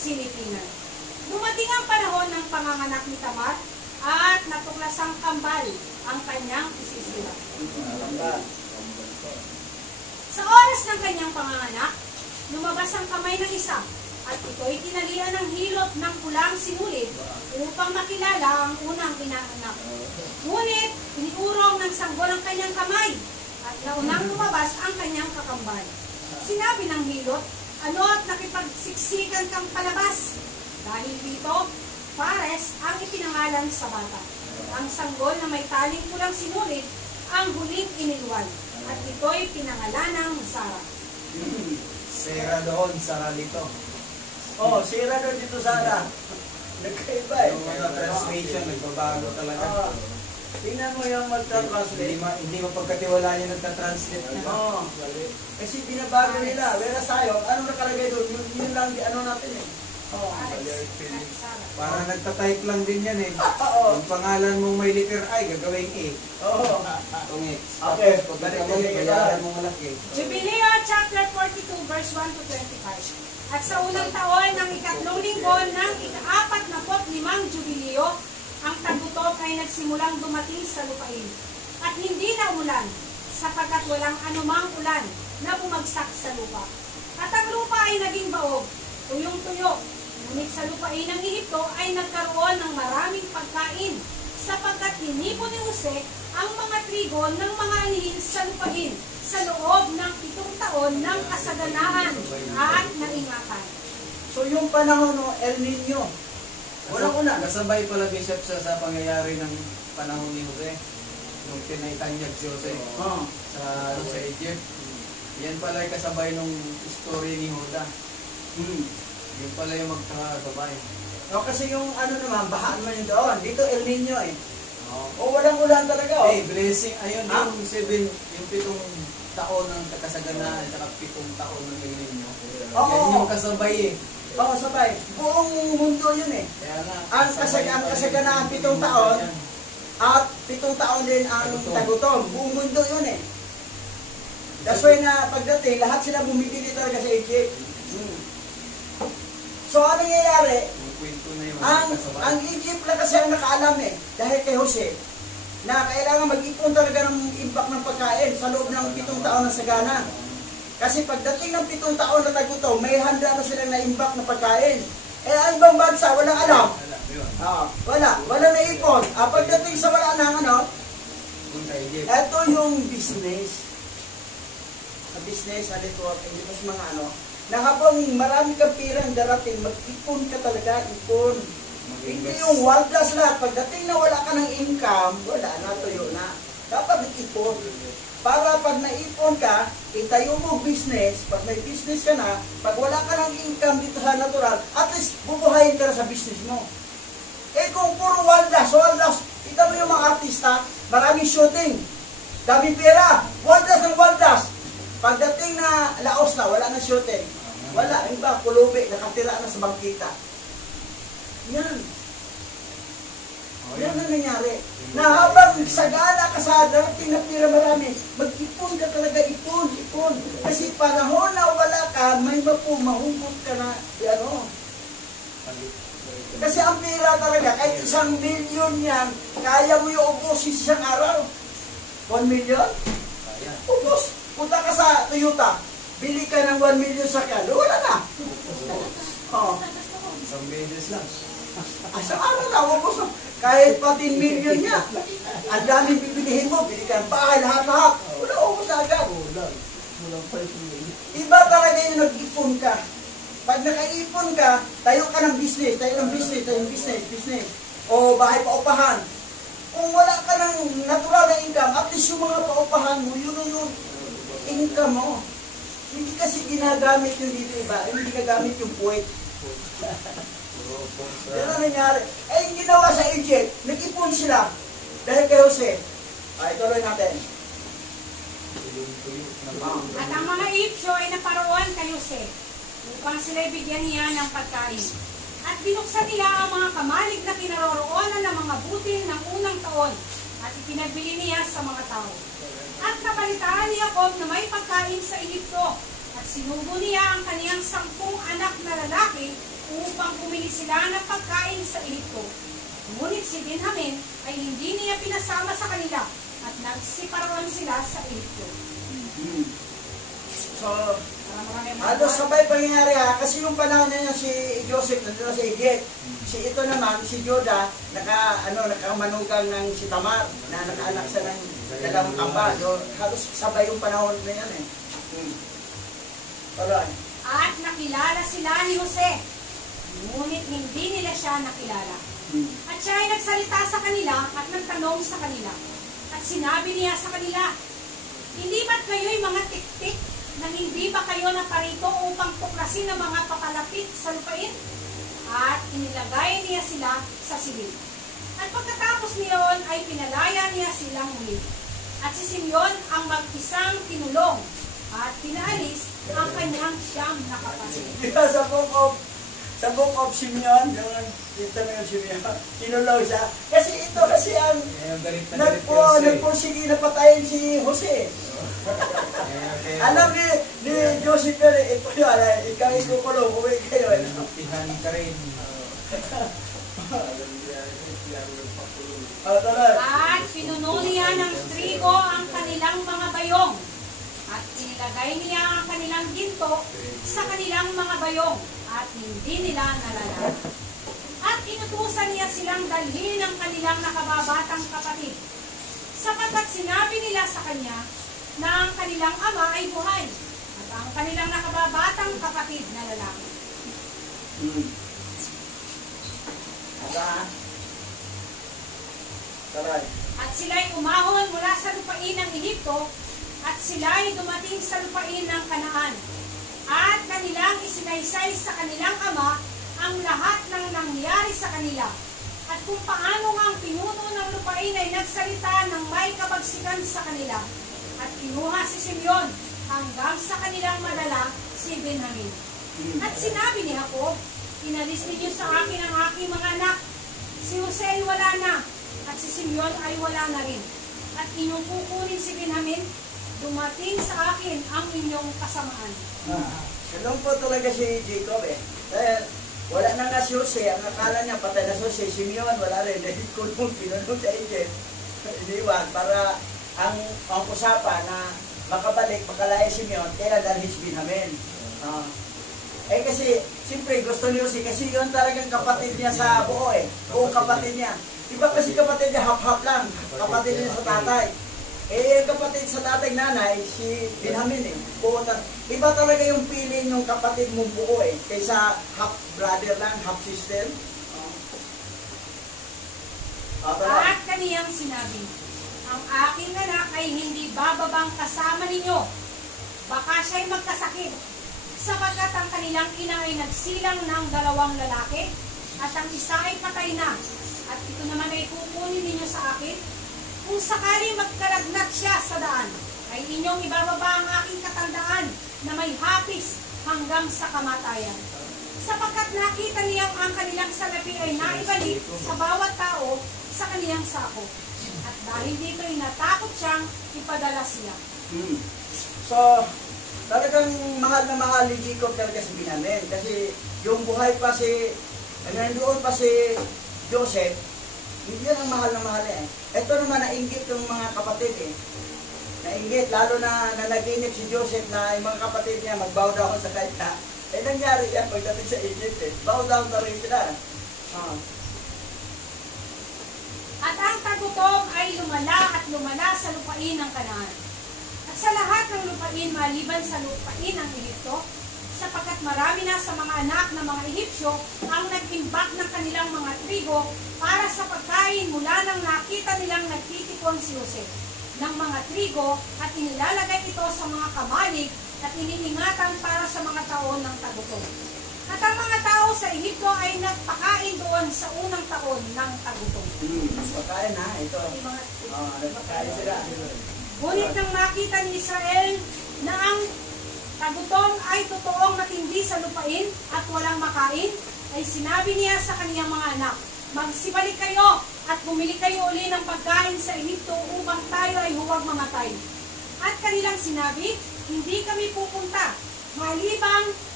silipinan. Dumating ang panahon ng panganganak ni Tamar at natuklasang kambal ang kanyang isisira. Sa oras ng kanyang panganganak, lumabas ang kamay ng isa at ito'y tinalian ng hilot ng pulang sinulid upang makilala ang unang inaanak. Ngunit, iniurong ng sanggol ang kanyang kamay at naunang lumabas ang kanyang kakambal. Sinabi ng hilot, ano't nakipagsiksikan kang palabas? Dahil dito, Fares ang ipinangalan sa bata. Ang sanggol na may taling pulang sinulid ang huling iniluwal at ito'y pinangalan ng Sara. Sera doon, Sara dito. Oh, sira doon dito Sara. Nagkaiba eh. Yung mga translation, nagbabago talaga. Tingnan mo yung magta-translate. Hindi mo pagkatiwala yung nagta-translate. Oo. Kasi binabago nila. Whereas tayo, ano nakalagay doon? Yun lang, ano natin eh. Oo. Para nagta-type lang din yan eh. Oo. Yung pangalan mong may letter I, gagawin A. Oo. Itong X. Okay. Tapos pagkatapos, bayaran mo malaki. Jubileo chapter 42 verse 1 to 25. At sa unang taon ng ikatlong linggo ng ika-45 Jubileo, ang tagutok ay nagsimulang dumating sa lupain. At hindi na umulan, sapagkat walang anumang ulan na bumagsak sa lupa. At ang lupa ay naging baog, tuyong-tuyo. Ngunit sa lupain ng Ehipto ay nagkaroon ng maraming pagkain, sapagkat hinipon ni Jose ang mga trigo ng mga anihin sa lupain sa loob ng 7 taon ng kasaganaan at naingatan. So yung panahon no, El Nino, walang ulan. Kasabay pala Bishop sa pangyayari ng panahon ni Jose. Nung tinaitanyag si Jose Oo. sa Egypt. Yan pala ay kasabay nung story ni Juda. Yun pala yung magkakasabay. No, kasi yung ano naman, bahaan man yung doon. Dito El Nino eh. Oo. O walang ulan talaga oh. Hey, blessing. Ayun yung 7 taon ng kasaganaan at 7 taon ng El Nino. Oo. Yan yung kasabay eh. Oo, sabay. Buong mundo yun eh. Kaya nga, Ang kasaganaan 7 taon at 7 taon din ang tagutom. Buong mundo yun eh. That's why na pagdating, lahat sila bumibili talaga sa Egypt. So ano nangyayari? yung kwento na yun. Ang Egypt lang kasi ang nakaalam eh. Dahil kay Jose, na kailangan mag-ipon talaga ng impact ng pagkain sa loob ng 7 taon ng sagana. Kasi pagdating ng 7 taon na tagutom, may handa na silang na-impact na pagkain. Eh, ang ibang bansa, walang alam. Wala na ipon. Pagdating sa wala na, ito yung business. Sa business, sa network, hindi mas mga na habang marami kang pirang darating, mag-ipon ka talaga, ipon. Hindi yung waldas lahat. Pagdating na wala ka ng income, wala na, tuyo na. Dapat mag-ipon. Para pag naipon ka, itayo mo business, pag may business ka na, pag wala ka ng income dito sa natural, at least bubuhayin ka na sa business mo. Eh kung puro waldas, kita mo yung mga artista, maraming shooting, daming pera, waldas ng waldas. Pagdating na laos na, wala na shooting. Wala, iba, pulubi, nakatira na sa bangkita. Yan. Yan ang nangyari. Na habang sagana ka sa darating na pira marami, mag-ipon ka talaga, ipon. Kasi panahon na wala ka, may mahugot ka na, Kasi ang pira talaga, kahit 1 million yan, kaya mo yung ubusin sa isang araw. 1 million? Ubus. Punta ka sa Toyota, bili ka ng 1 million sa kalo, wala na. Oh. Isang beses lang. Sa araw na, ubus. Kahit pa 10 million niya. Ang daming bibilihin mo, bili ka ng bahay, lahat-lahat. Wala, ubus na agad. Iba talaga yung nag-ipon ka. Pag nakaipon ka, tayo ka ng business. O bahay paupahan. Kung wala ka ng natural na income, at least yung mga paupahan mo, yun yung income mo. Hindi kasi ginagamit yung dito iba. Hindi gagamit yung puwet. Yan ang nangyari. Eh, yung ginawa sa Egypt, nag-ipon sila. Dahil kay Jose. Ituloy natin. At ang mga Egyptyo ay naparoon kay Jose upang sila bigyan niya ng pagkain. At binuksan nila ang mga kamalig na kinaroroonan ng mga butil ng unang taon at ipinagbili niya sa mga tao. At nabalitaan ni Jacob na may pagkain sa Ehipto at sinubo niya ang kaniyang 10 anak na lalaki upang bumili sila ng pagkain sa Ehipto. Ngunit si Benjamin ay hindi niya pinasama sa kanila at nagsiparoon sila sa Ehipto. So, halos sabay pangyayari ha, kasi yung panahon niya si Joseph nandun sa Egypt. Si ito naman, si Judah, nakamanugang ng si Tamar, na nakaanak sa ng dalawang amba. So, halos sabay yung panahon na yan eh. Alright. At nakilala sila ni Jose, ngunit hindi nila siya nakilala. At siya ay nagsalita sa kanila at nagtanong sa kanila. At sinabi niya sa kanila, hindi ba't kayo'y mga tiktik na hindi ba kayo naparito upang tuklasin ang mga papalapit sa lupain? At inilagay niya sila sa silid. At pagkatapos niyon ay pinalaya niya silang muli. At si Simeon ang mag-isang tinulong at pinaalis ang kanyang siyam na kapatid. Sa book of Simeon, dito na yung Simeon, tinulaw siya. Kasi ito kasi ang nagpursige na patayin si Jose. Alam ni Joseph yun, ito yun, ikaw ikukulong, uwi kayo. Tihan ka rin. At pinuno niya ng trigo ang kanilang mga bayong. At inilagay niya ang kanilang ginto sa kanilang mga bayong. At hindi nila nalalaman. At inutusan niya silang dalhin ang kanilang nakababatang kapatid. Sapagkat sinabi nila sa kanya na ang kanilang ama ay buhay. At ang kanilang nakababatang kapatid na lalaki. At sila'y umahon mula sa lupain ng Ehipto, at sila'y dumating sa lupain ng Kanaan. At kanilang isinaysay sa kanilang ama ang lahat ng nangyari sa kanila. At kung paano nga ang pinuno ng lupain ay nagsalita ng may kabagsikan sa kanila. At kinuha si Simeon hanggang sa kanilang madala si Benjamin. At sinabi ni Jacob, inalis ninyo sa akin ang aking mga anak. Si Jose ay wala na, at si Simeon ay wala na rin. At inyong kukunin si Benjamin, dumating sa akin ang inyong kasamaan. Ganun po talaga si Jacob eh. Dahil wala na nga si Jose, ang akala niya patay na si Jose, Simeon wala rin. Dahil kulong pinunod sa Egypt, iniwan para ang usapan na makabalik, makalaya si Simeon, kailan dalhin si Benjamin. Kasi, siyempre gusto ni Jose, kasi yun talagang kapatid niya sa buo eh. Buong kapatid niya. Iba kasi kapatid niya, hap-hap lang. Kapatid niya sa tatay. Kapatid sa tatay nanay, si Benjamin eh. Iba talaga yung feeling yung kapatid mong buo eh. Kaysa half brother lang, half sister. At kaniyang sinabi, ang aking anak ay hindi bababang kasama ninyo. Baka siya'y magkasakit. Sapagkat ang kanilang ina ay nagsilang ng dalawang lalaki at ang isa ay patay na. At ito naman ay kukunin ninyo sa akin. Kung sakali magkalagnat siya sa daan, ay inyong ibababa ang aking katandaan na may hapis hanggang sa kamatayan. Sapagkat nakita niyang ang kanilang salapi ay naibalik sa bawat tao sa kaniyang sako. At dahil dito ay natakot siyang ipadala siya. So, talagang mahal na mahal ni Jacob talaga si Benjamin. Kasi yung buhay pa nandoon pa si Joseph, hindi yan ang mahal na mahal eh. Ito naman nainggit yung mga kapatid eh. Nainggit, lalo na nanaginip si Joseph na yung mga kapatid niya mag-bow down sa kanya. Nangyari yan pagdating sa Egypt eh. Bow down na rin sila. At ang tagutom ay lumala sa lupain ng Kanaan. At sa lahat ng lupain maliban sa lupain ng Ehipto, sapagkat marami na sa mga anak ng mga Ehipsyo ang nag-imbak ng kanilang mga trigo para sa pagkain mula nang nakita nilang nagtitipon si Jose ng mga trigo at inilalagay ito sa mga kamalig at iniingatan para sa mga taon ng tagutom. At ang mga tao sa Ehipto ay nagpakain doon sa unang taon ng tagutom. Pagkain na, ito. Nagpakain sila. Ngunit nang makita ni Israel na ang tagutom ay totoong matindi sa lupain at walang makain, ay sinabi niya sa kaniyang mga anak, magsibalik kayo at bumili kayo uli ng pagkain sa Ehipto upang tayo ay huwag mamatay. At kanilang sinabi, hindi kami pupunta, malibang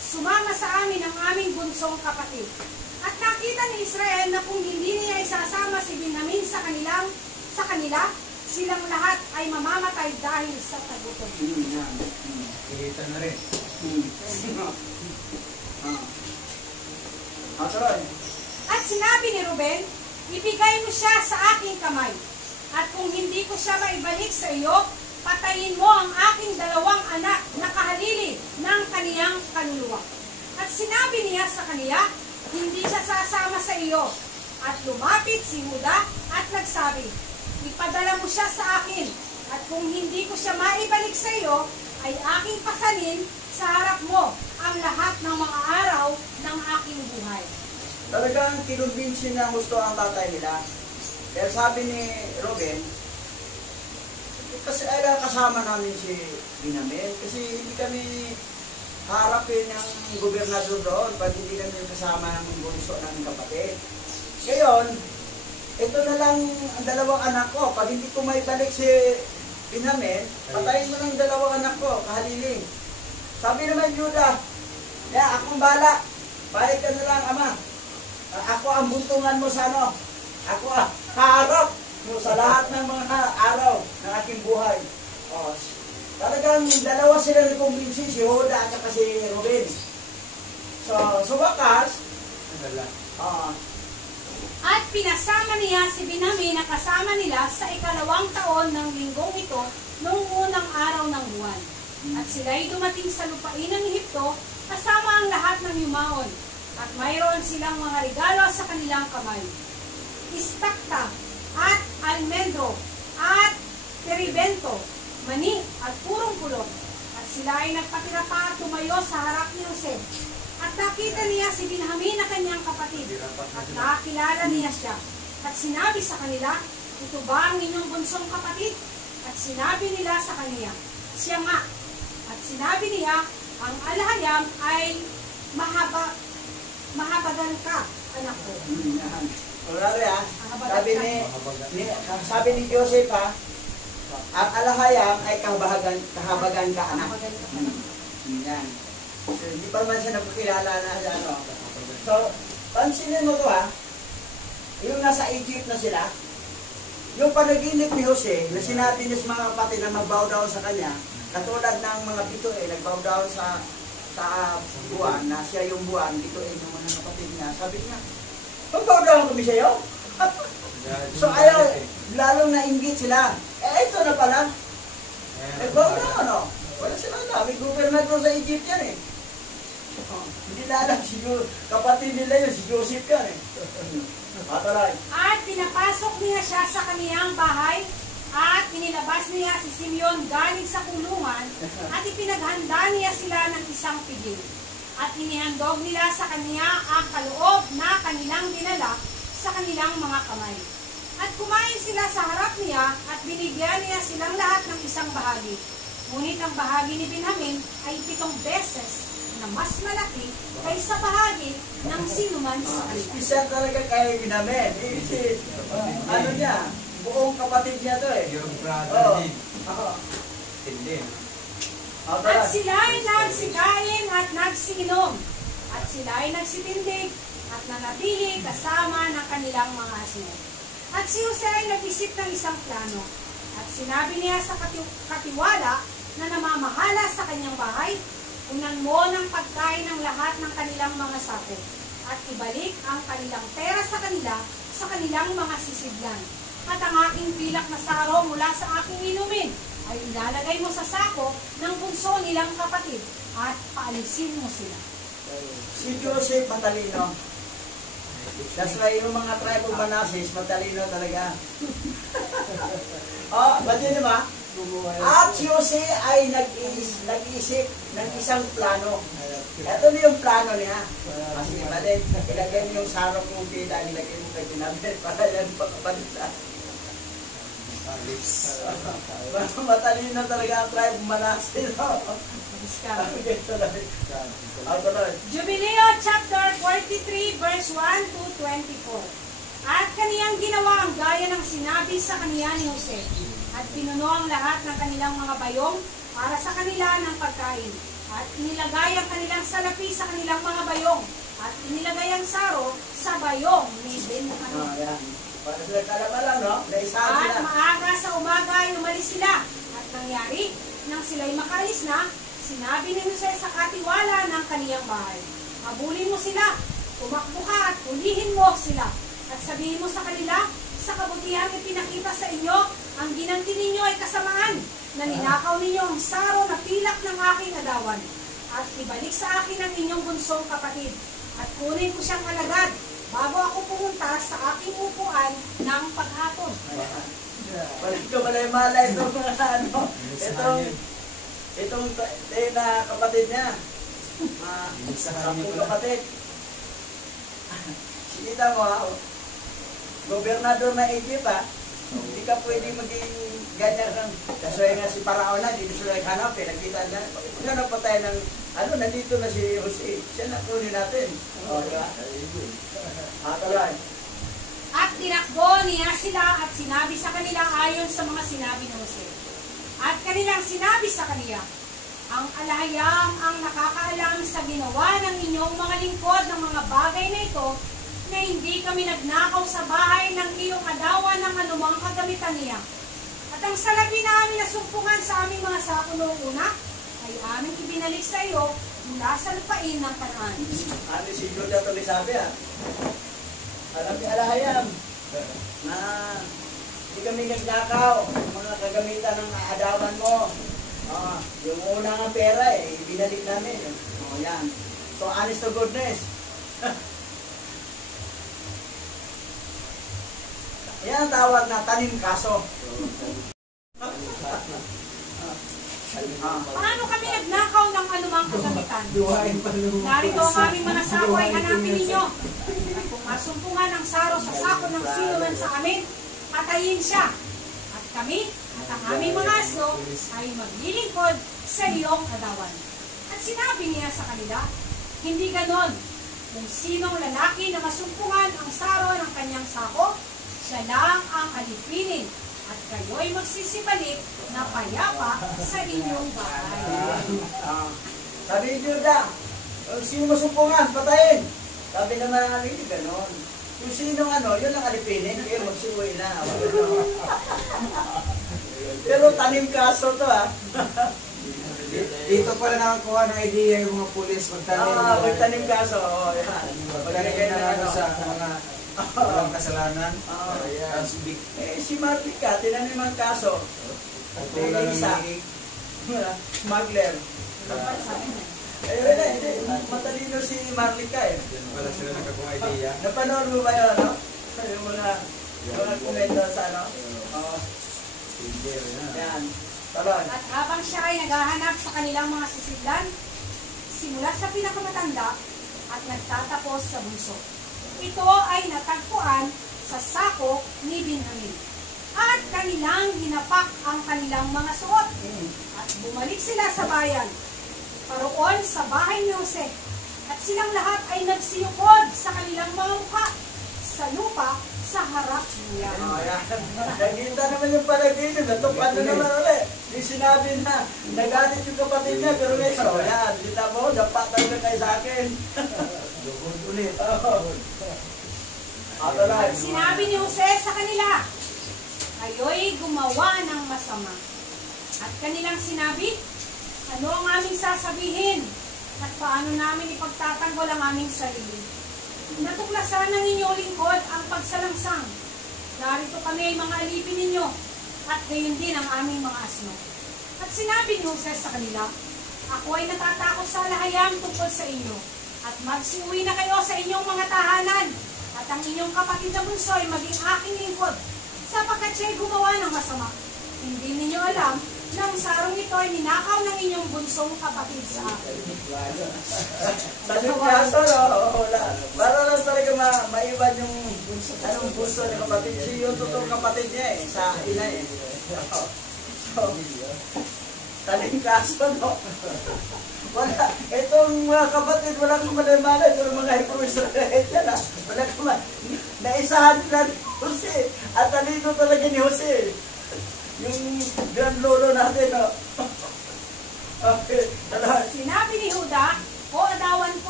sumama sa amin ang aming bunsong kapatid. At nakita ni Israel na kung hindi niya isasama si Benjamin sa kanila, silang lahat ay mamamatay dahil sa tagutom. Kita na rin. At sinabi ni Ruben, ibigay mo siya sa aking kamay. At kung hindi ko siya maibalik sa iyo, patayin mo ang aking 2 anak na kahalili ng kaniyang kaluluwa. At sinabi niya sa kaniya, hindi siya sasama sa iyo. At lumapit si Juda at nagsabi, ipadala mo siya sa akin. At kung hindi ko siya maibalik sa iyo, ay aking pasanin sa harap mo ang lahat ng mga araw ng aking buhay. Talagang kinumbinsin na gusto ang tatay nila. Kaya sabi ni Ruben, kasi ay kasama namin si Benjamin, kasi hindi kami harapin ng gobernador doon pag hindi kami kasama ng bunso ng kapatid. Ngayon, ito na lang ang 2 anak ko. Pag hindi ko may balik si Benjamin, patayin mo ng 2 anak ko, kahalili. Sabi naman Juda, akong bala, balik ka na lang, ama. Ako ang buntungan mo sa ano. Ako ang harap mo sa lahat ng mga araw ng aking buhay. Talagang 2 sila nakumbinsi, si Juda at si Ruben. So wakas, at pinasama niya si Benjamin na kasama nila sa 2nd taon ng linggong ito noong unang araw ng buwan. At sila'y dumating sa lupain ng Ehipto kasama ang lahat ng yumaon. At mayroon silang mga regalo sa kanilang kamay. Istakta at almendro at teribento, mani at purong kulot. At sila ay nagpatira pa at tumayo sa harap ni Jose. At nakita niya si Benjamin na kanyang kapatid. At nakilala niya siya. At sinabi sa kanila, ito ba ang inyong bunsong kapatid? At sinabi nila sa kaniya, siya nga. At sinabi niya, ang alhayam ay mahabagan ka, anak ko. Sabi ni Joseph, ang alahayam ay kahabagan ka, anak. Yan. Hindi pa man siya napakilala na ano. So, pansinin mo to yung nasa Egypt na sila, yung panaginip ni Jose, na sinabi niya sa mga kapatid na mag-bow down sa kanya, katulad ng mga bituin, nag-bow down sa buwan, na siya yung buwan, bituin yung mga kapatid niya, sabi niya, mag-bow down kami sa'yo. So ayaw, lalong nainggit sila. Ito na pala, nag-bow down, ano? Wala sila na, may gobernador sa Egypt yan hindi lalang si kapatid nila yun, si Joseph yan At pinapasok niya siya sa kaniyang bahay at inilabas niya si Simeon galing sa kulungan at ipinaghanda niya sila ng isang pigil. At inihandog nila sa kaniya ang kaloob na kanilang dinala sa kanilang mga kamay. At kumain sila sa harap niya at binigyan niya silang lahat ng isang bahagi. Ngunit ang bahagi ni Benjamin ay 7 beses na mas malaki kaysa bahagi ng sinuman sa kanila. Special talaga kay Benjamin. Ano niya, buong kapatid niya to Yung brother din. Hindi. At sila ay nagsikain at nagsiinom. At sila ay nagsitindig at nanatili kasama ng kanilang mga asinay. At si Jose ay nag-isip ng isang plano. At sinabi niya sa katiwala na namamahala sa kanyang bahay, unan mo ng pagkain ng lahat ng kanilang mga sako at ibalik ang kanilang pera sa kanilang mga sisidlan. At ang aking pilak na saro mula sa aking inumin ay ilalagay mo sa sako ng bunso nilang kapatid at paalisin mo sila. Si Joseph matalino. That's why yung mga tribe of Manasseh matalino talaga. Ba't yun ba? At si Jose ay nag-iisip ng isang plano. Ito na yung plano niya. Kasi mali, ilagay mo yung sarap mong pila, ilagay mo kay Benjamin para yan pakabalita. Matalino talaga ang tribe Manasseh. Jubileo chapter 43 verse 1 to 24. At kaniyang ginawa ang gaya ng sinabi sa kaniya ni Jose. At pinuno ang lahat ng kanilang mga bayong para sa kanila ng pagkain. At inilagay ang kanilang salapi sa kanilang mga bayong. At inilagay ang saro sa bayong ni Benjamin. Yan. Para sila kalabala, no? Naisahan At sila. maaga sa umaga ay umalis sila. At nangyari, nang sila'y makaalis na, sinabi ni Jose sa katiwala ng kaniyang bahay, habulin mo sila, tumakbo ka at hulihin mo sila. At sabihin mo sa kanila, sa kabutihan ipinakita sa inyo, ang ginanti ninyo ay kasamaan, na ninakaw ninyo ang saro na pilak ng aking adawan. At ibalik sa akin ang inyong bunsong kapatid. At kunin ko siyang alagad, bago ako pumunta sa aking upuan ng paghapon. Balik ko malay-malay itong mga ano, itong na kapatid niya. Sampung kapatid. Kita mo ha, gobernador na Egypt ha, hindi ka pwede maging ganyan kang, kasi nga si Parao na, dito sila hanapin, nakita niya, pagkano pa tayo ng, ano, nandito na si Jose, siya na kunin natin. O, di ba? Tuloy. At tinakbo niya sila at sinabi sa kanila ayon sa mga sinabi ni Jose. At kanilang sinabi sa kaniya, ang alahayam ang nakakaalam sa ginawa ng inyong mga lingkod ng mga bagay na ito, na hindi kami nagnakaw sa bahay ng iyong adawan ng anumang kagamitan niya. At ang salapi namin na sumpungan sa aming mga sako noong una, ay aming ibinalik sa iyo mula sa lupain ng Kanaan. Ano si Judah ito sabi ha? Alam ni Alahayam na hindi kami nagnakaw ng mga kagamitan ng adawan mo. Yung una nga pera ibinalik namin. Yan. So honest to goodness. Yan ang tawag na tanim kaso. Paano kami nagnakaw ng anumang kagamitan? Narito ang aming mga sako ay hanapin ninyo. At kung masumpungan ang saro sa sako ng sino man sa amin, patayin siya. At kami at ang aming mga asno ay maglilingkod sa iyong adawan. At sinabi niya sa kanila, hindi ganon. Kung sinong lalaki na masumpungan ang saro ng kanyang sako, siya lang ang alipinin at kayo'y magsisibalik na payapa sa inyong bahay. Sabi ni Judah, kung sino masumpungan, patayin. Sabi naman ng hindi ganon. Kung sino ano, yun ang alipinin, kaya magsuwi na. Pero tanim kaso to ha. Dito pala nakakuha ng idea yung mga pulis magtanim. Magtanim kaso. Pagtanim na ano sa mga walang kasalanan. Si Marlica, tinanim ang kaso. Patulan ng Isa. Smuggler. Hindi. Matalino si Marlica eh. Wala sila nakakuha idea. Napanood mo ba yun, no? Yung mga komento sa ano? Yan. Talon. At habang siya ay naghahanap sa kanilang mga sisidlan, simula sa pinakamatanda at nagtatapos sa bunso. Ito ay natagpuan sa sako ni Benjamin. At kanilang hinapak ang kanilang mga suot. At bumalik sila sa bayan, paroon sa bahay ni Jose. At silang lahat ay nagsiyukod sa kanilang mga mukha sa lupa sa harap niya. Nagkita naman yung palagay natupad na naman ulit. Yung sinabi na, nagalit yung kapatid niya, pero ngayon, yan, kita mo, dapat talaga kayo sa akin. Lugod ulit. At sinabi ni Jose sa kanila, kayo'y gumawa ng masama. At kanilang sinabi, ano ang aming sasabihin? At paano namin ipagtatanggol ang aming sarili? Natuklasan ng inyong lingkod ang pagsalangsang. Narito kami ay mga alipin ninyo, at gayon din ang aming mga asno. At sinabi ni Jose sa kanila, ako ay natatakot sa lahayam tungkol sa inyo, at magsiuwi na kayo sa inyong mga tahanan, at ang inyong kapatid na bunso ay maging aking lingkod, sapagkat siya'y gumawa ng masama. Hindi ninyo alam na ang sarong ito ay ninakaw ng inyong bunsong kapatid sa akin. Tanim kaso, no? Para lang talaga maiwan yung anong bunso ni kapatid. Si yung totoong kapatid niya sa ina eh. So, tanim kaso, no? Wala, itong mga kapatid, wala kang malay-malay, pero mga Hebrew-Israel yan, ha? Wala kang naisahan na ni Jose, at talino talaga ni Jose. Yung grand lolo natin, no? Okay, Sinabi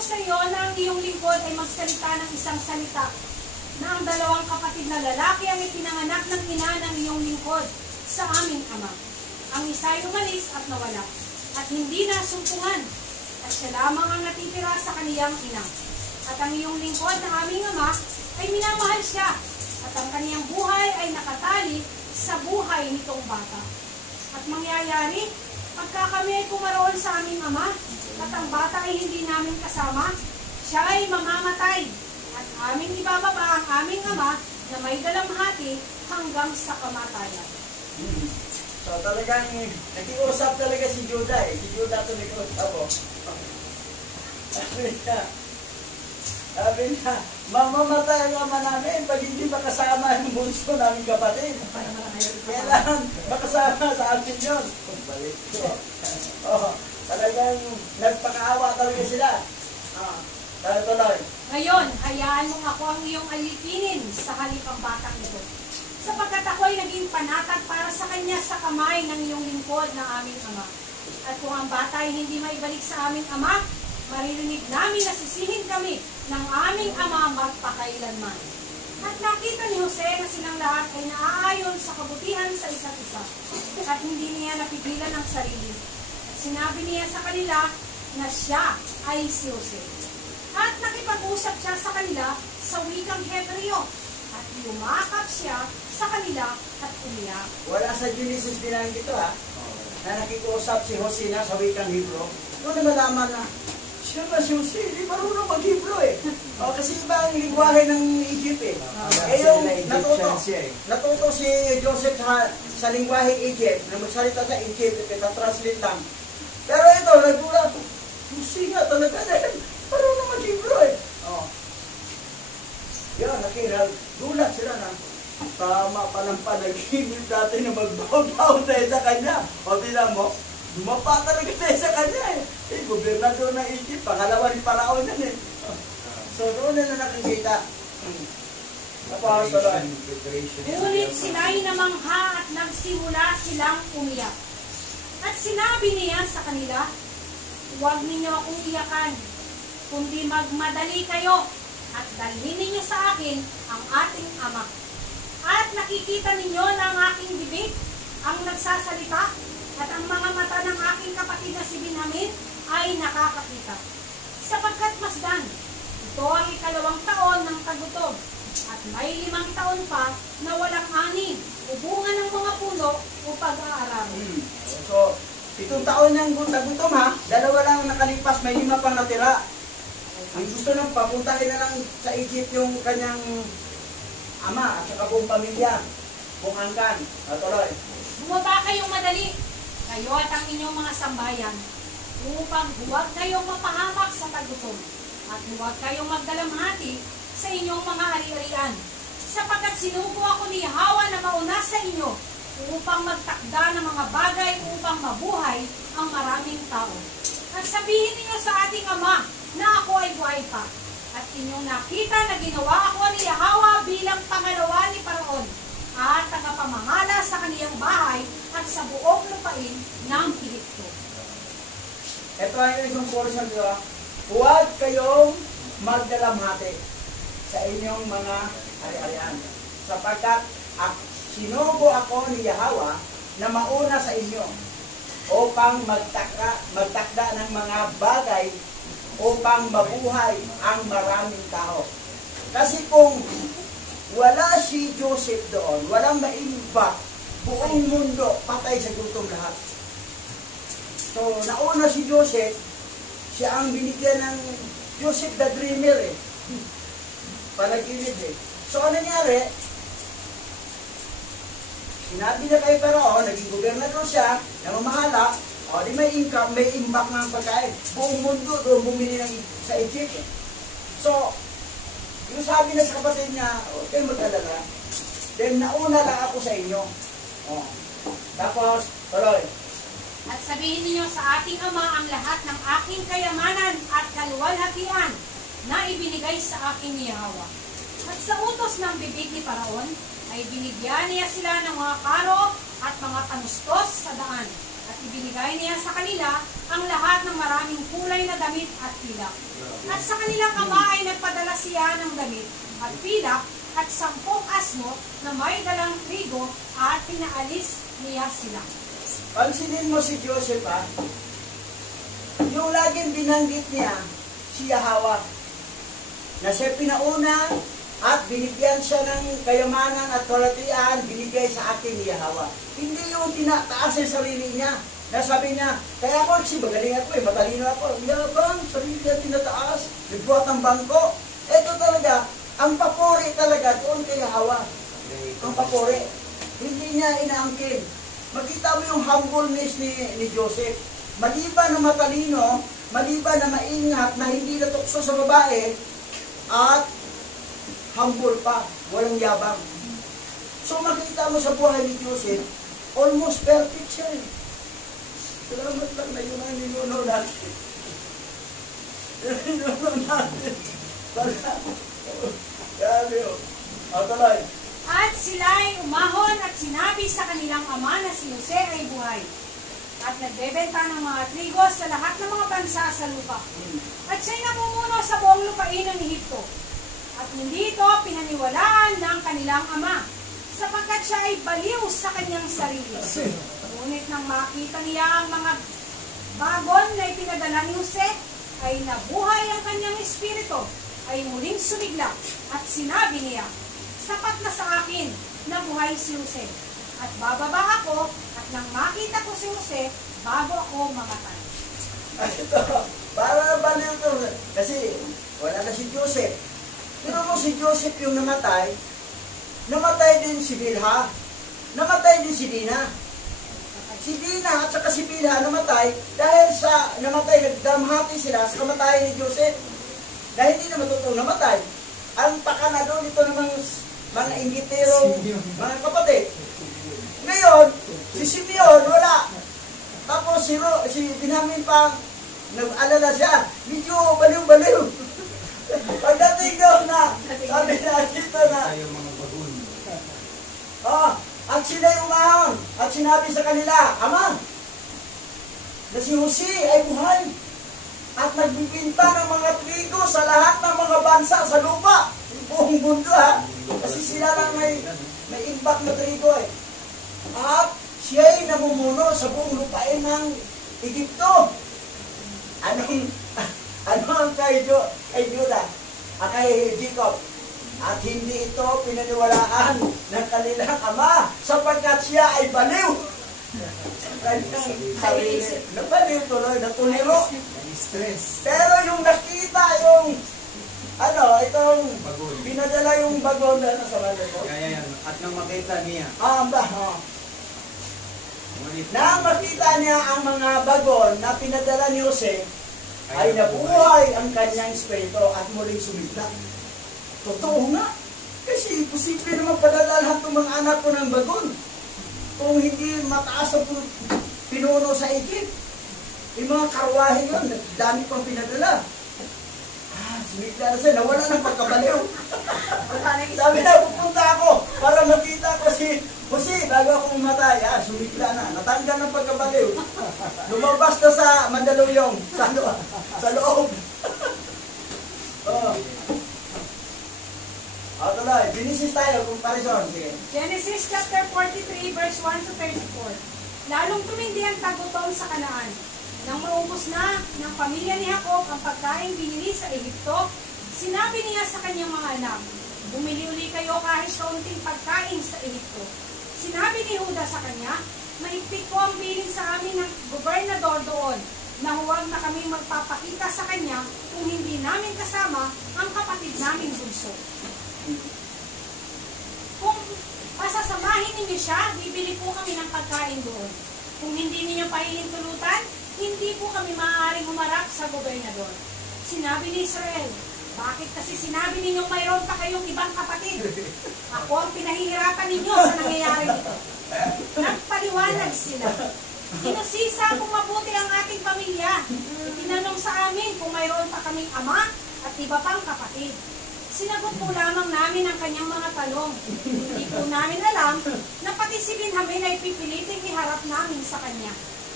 sa iyo na ang iyong lingkod ay magsalita ng isang salita, na ang dalawang kapatid na lalaki ang ipinanganak ng ina ng iyong lingkod sa aming ama. Ang isa ay umalis at nawala, at hindi nasumpungan, at siya lamang ang natitira sa kaniyang ina. At ang iyong lingkod na aming ama ay minamahal siya, at ang kaniyang buhay ay nakatali sa buhay nitong bata. At mangyayari, pagka kami ay pumaroon sa aming ama, at ang bata ay hindi namin kasama, siya ay mamamatay, at aming ibababa ang aming ama na may dalamhati hanggang sa kamatayan. So talagang nakiusap talaga si Judah eh. Si Judah ito nakiusap po. Sabi niya, mamamatay ang ama namin pag hindi makasama yung bunso namin kapatid. Kailangan makasama sa atin yun. Talagang nagpakaawa talaga sila. Tuloy. Ngayon, hayaan mo ako ang iyong alipinin sa halip ang batang ito, sapagkat ako ay naging panatag para sa kanya sa kamay ng iyong lingkod na aming ama. At kung ang bata ay hindi maibalik sa aming ama, maririnig namin na sisihin kami ng aming ama magpakailanman. At nakita ni Jose na silang lahat ay naaayon sa kabutihan sa isa't isa, at hindi niya napigilan ang sarili. At sinabi niya sa kanila na siya ay si Jose. At nakipag-usap siya sa kanila sa wikang Hebreo, at lumakap siya sa kanila at umiyak. Wala sa Genesis binanggit ito na nakikusap si Jose na sa wikang Hebrew. Doon na malaman na siya ba si Jose, hindi marunong mag-Hebrew eh. Kasi iba ang lingwahe ng Egypt eh. Yung natuto si Joseph sa lingwahe Egypt, na magsalita sa Egypt, translate lang. Pero ito, nagulat, Jose nga talaga dahil marunong mag-Hebrew eh. Yan, gulat sila na tama palang panaginip dati na magbaw-baw tayo sa kanya. O tinan mo, dumapa talaga tayo sa kanya eh. Gobernador ng Egypt, pangalawa ni Paraon yan eh. So doon na nakikita. Tapos doon. Ngunit sila'y namangha at nagsimula silang umiyak. At sinabi niya sa kanila, huwag ninyo akong iyakan, kundi magmadali kayo at dalhin ninyo sa akin ang ating ama. At nakikita ninyo na ang aking bibig ang nagsasalita, at ang mga mata ng aking kapatid na si Benjamin ay nakakakita. Sapagkat masdan, ito ang 2 taon ng tagutob, at may 5 taon pa na walang ani, ubungan ng mga puno o pag-aarami. So, 7 taon niyang tagutom ha, 2 lang nakalipas, may 5 pang natira. Ang gusto nang papuntahin na lang sa Egypt yung kanyang ama at saka buong pamilya, buong angkan. Tuloy. Bumaba kayong madali, kayo at ang inyong mga sambayan, upang huwag kayong mapahamak sa tagutom, at huwag kayong magdalamhati sa inyong mga ari-arian, sapagkat sinugo ako ni Yahweh na mauna sa inyo, upang magtakda ng mga bagay upang mabuhay ang maraming tao. At sabihin ninyo sa ating ama na ako ay buhay pa, at inyong nakita na ginawa ako ni Yahweh bilang pangalawa ni Paraon, at tagapamahala sa kaniyang bahay at sa buong lupain ng Ehipto. Ito ay isang portion nila. Huwag kayong magdalamhati sa inyong mga ari-arian, sapagkat sinugo ako ni Yahweh na mauna sa inyo upang magtakda ng mga bagay upang mabuhay ang maraming tao. Kasi kung wala si Joseph doon, walang maimbak, buong mundo patay sa gutom lahat. So, nauna si Joseph, siya ang binigyan ng Joseph the Dreamer eh. Panaginip eh. So, ano nangyari? Sinabi na kay Paraon, naging gobernador siya, namamahala, di may income, may imbak ng pagkain. Buong mundo doon bumili sa Egypt. So, yung sabi na sa kapatid niya, okay, mag-alala. Then, nauna lang ako sa inyo. Tapos, tuloy. At sabihin ninyo sa ating ama ang lahat ng aking kayamanan at kaluwalhatian na ibinigay sa akin ni Yahweh. At sa utos ng bibig ni Paraon, ay binigyan niya sila ng mga karo at mga panustos sa daan, At ibinigay niya sa kanila ang lahat ng maraming kulay na damit at pilak. At sa kanilang ama ay nagpadala siya ng damit at pilak at 10 asno na may dalang trigo at pinaalis niya sila. Pansinin mo si Joseph, ha? Yung laging binanggit niya, si Yahweh, na siya pinauna at binigyan siya ng kayamanan at kalatian, binigay sa akin ni Yahweh. Hindi yung tinataas sa sarili niya. Nasabi niya, kaya ako, magaling ako matalino ako. Yabang, sarili niya tinataas, nagbuhat ng bangko. Ito talaga, ang papuri talaga doon kay Yahweh. Ang papuri. Hindi niya inaangkin. Makita mo yung humbleness ni Joseph. Maliban na matalino, maliban na maingat, na hindi natukso sa babae, at humble pa, walang yabang. So makita mo sa buhay ni Joseph, almost perfect siya. Salamat lang na yun ang ninuno natin. Ninuno natin. Grabe o. Tuloy. At sila'y umahon at sinabi sa kanilang ama na si Jose ay buhay. At nagbebenta ng mga trigo sa lahat ng mga bansa sa lupa. At siya'y namumuno sa buong lupain ng Ehipto. At hindi ito pinaniwalaan ng kanilang ama, sapagkat siya ay baliw sa kanyang sarili. Ngunit nang makita niya ang mga bagon na ipinadala ni Jose, ay nabuhay ang kanyang espiritu, ay muling sumigla. At sinabi niya, sapat na sa akin na buhay si Jose. At bababa ako, at nang makita ko si Jose, bago ako mamatay. Ito, para baliw ito. Kasi wala na si Joseph. Pero kung si Joseph yung namatay din si Bilha, namatay din si Dina. Si Dina at saka si Bilha namatay dahil sa namatay, nagdamhati sila sa kamatayan ni Joseph. Dahil hindi na matutong namatay. Ang pakana doon, ito namang mga inggitero, mga kapatid. Ngayon, si Simeon, wala. Tapos si Benjamin pa, nag-alala siya, medyo baliw-baliw. Pagdating daw na, sabi na dito na, at sila'y umahon, at sinabi sa kanila, Ama, na si Jose ay buhay, at nagbibinta ng mga trigo sa lahat ng mga bansa sa lupa, yung buong mundo ha, kasi sila lang may impact na trigo eh. At siya'y namumuno sa buong lupain ng Egypto. Ano ang kay Judah? Kay Jacob? At hindi ito pinaniwalaan ng kanilang ama sapagkat siya ay baliw. Kanyang sarili. Nabaliw tuloy, natuliro. Stress. Pero yung nakita yung itong pinadala yung bagon na sa balo ko. Yan. At nang makita niya. Nang makita niya ang mga bagon na pinadala ni Jose, ay nabuhay ang kanyang espiritu at muling sumigla. Totoo nga. Kasi posible naman padadalhan itong mga anak ko ng bagon. Kung hindi mataas ang pinuno sa Egypt. Yung mga karwahe yun, dami pang pinadala. Sumigla na siya, nawala ng pagkabaliw. Sabi na, pupunta ako para makita ko si Jose bago ako umatay. Sumigla na, natanggal ng pagkabaliw. Lumabas na sa Mandaluyong, sa loob. Tuloy, Genesis tayo, comparison. Sige. Genesis chapter 43, verse 1 to 34. Lalong tumindi ang tagutom sa Kanaan. Nang maubos na ng pamilya ni Jacob ang pagkain binili sa Ehipto, sinabi niya sa kanyang mga anak, bumili uli kayo kahit kaunting pagkain sa Ehipto. Sinabi ni Judah sa kanya, mahigpit ko ang bilin sa amin ng gobernador doon, na huwag na kami magpapakita sa kanya kung hindi namin kasama ang kapatid naming bunso. Kung pasasamahin ninyo siya, bibili po kami ng pagkain doon. Kung hindi ninyo pahihintulutan, hindi po kami maaaring humarap sa gobernador. Sinabi ni Israel, bakit kasi sinabi ninyo mayroon pa kayong ibang kapatid? Ako ang pinahihirapan ninyo sa nangyayari nito. Nagpaliwanag sila. Inusisa kung mabuti ang ating pamilya. Itinanong sa amin kung mayroon pa kaming ama at iba pang kapatid. Sinagot po lamang namin ang kanyang mga tanong. Hindi po namin alam na pati si Benjamin ay pipiliting iharap namin sa kanya.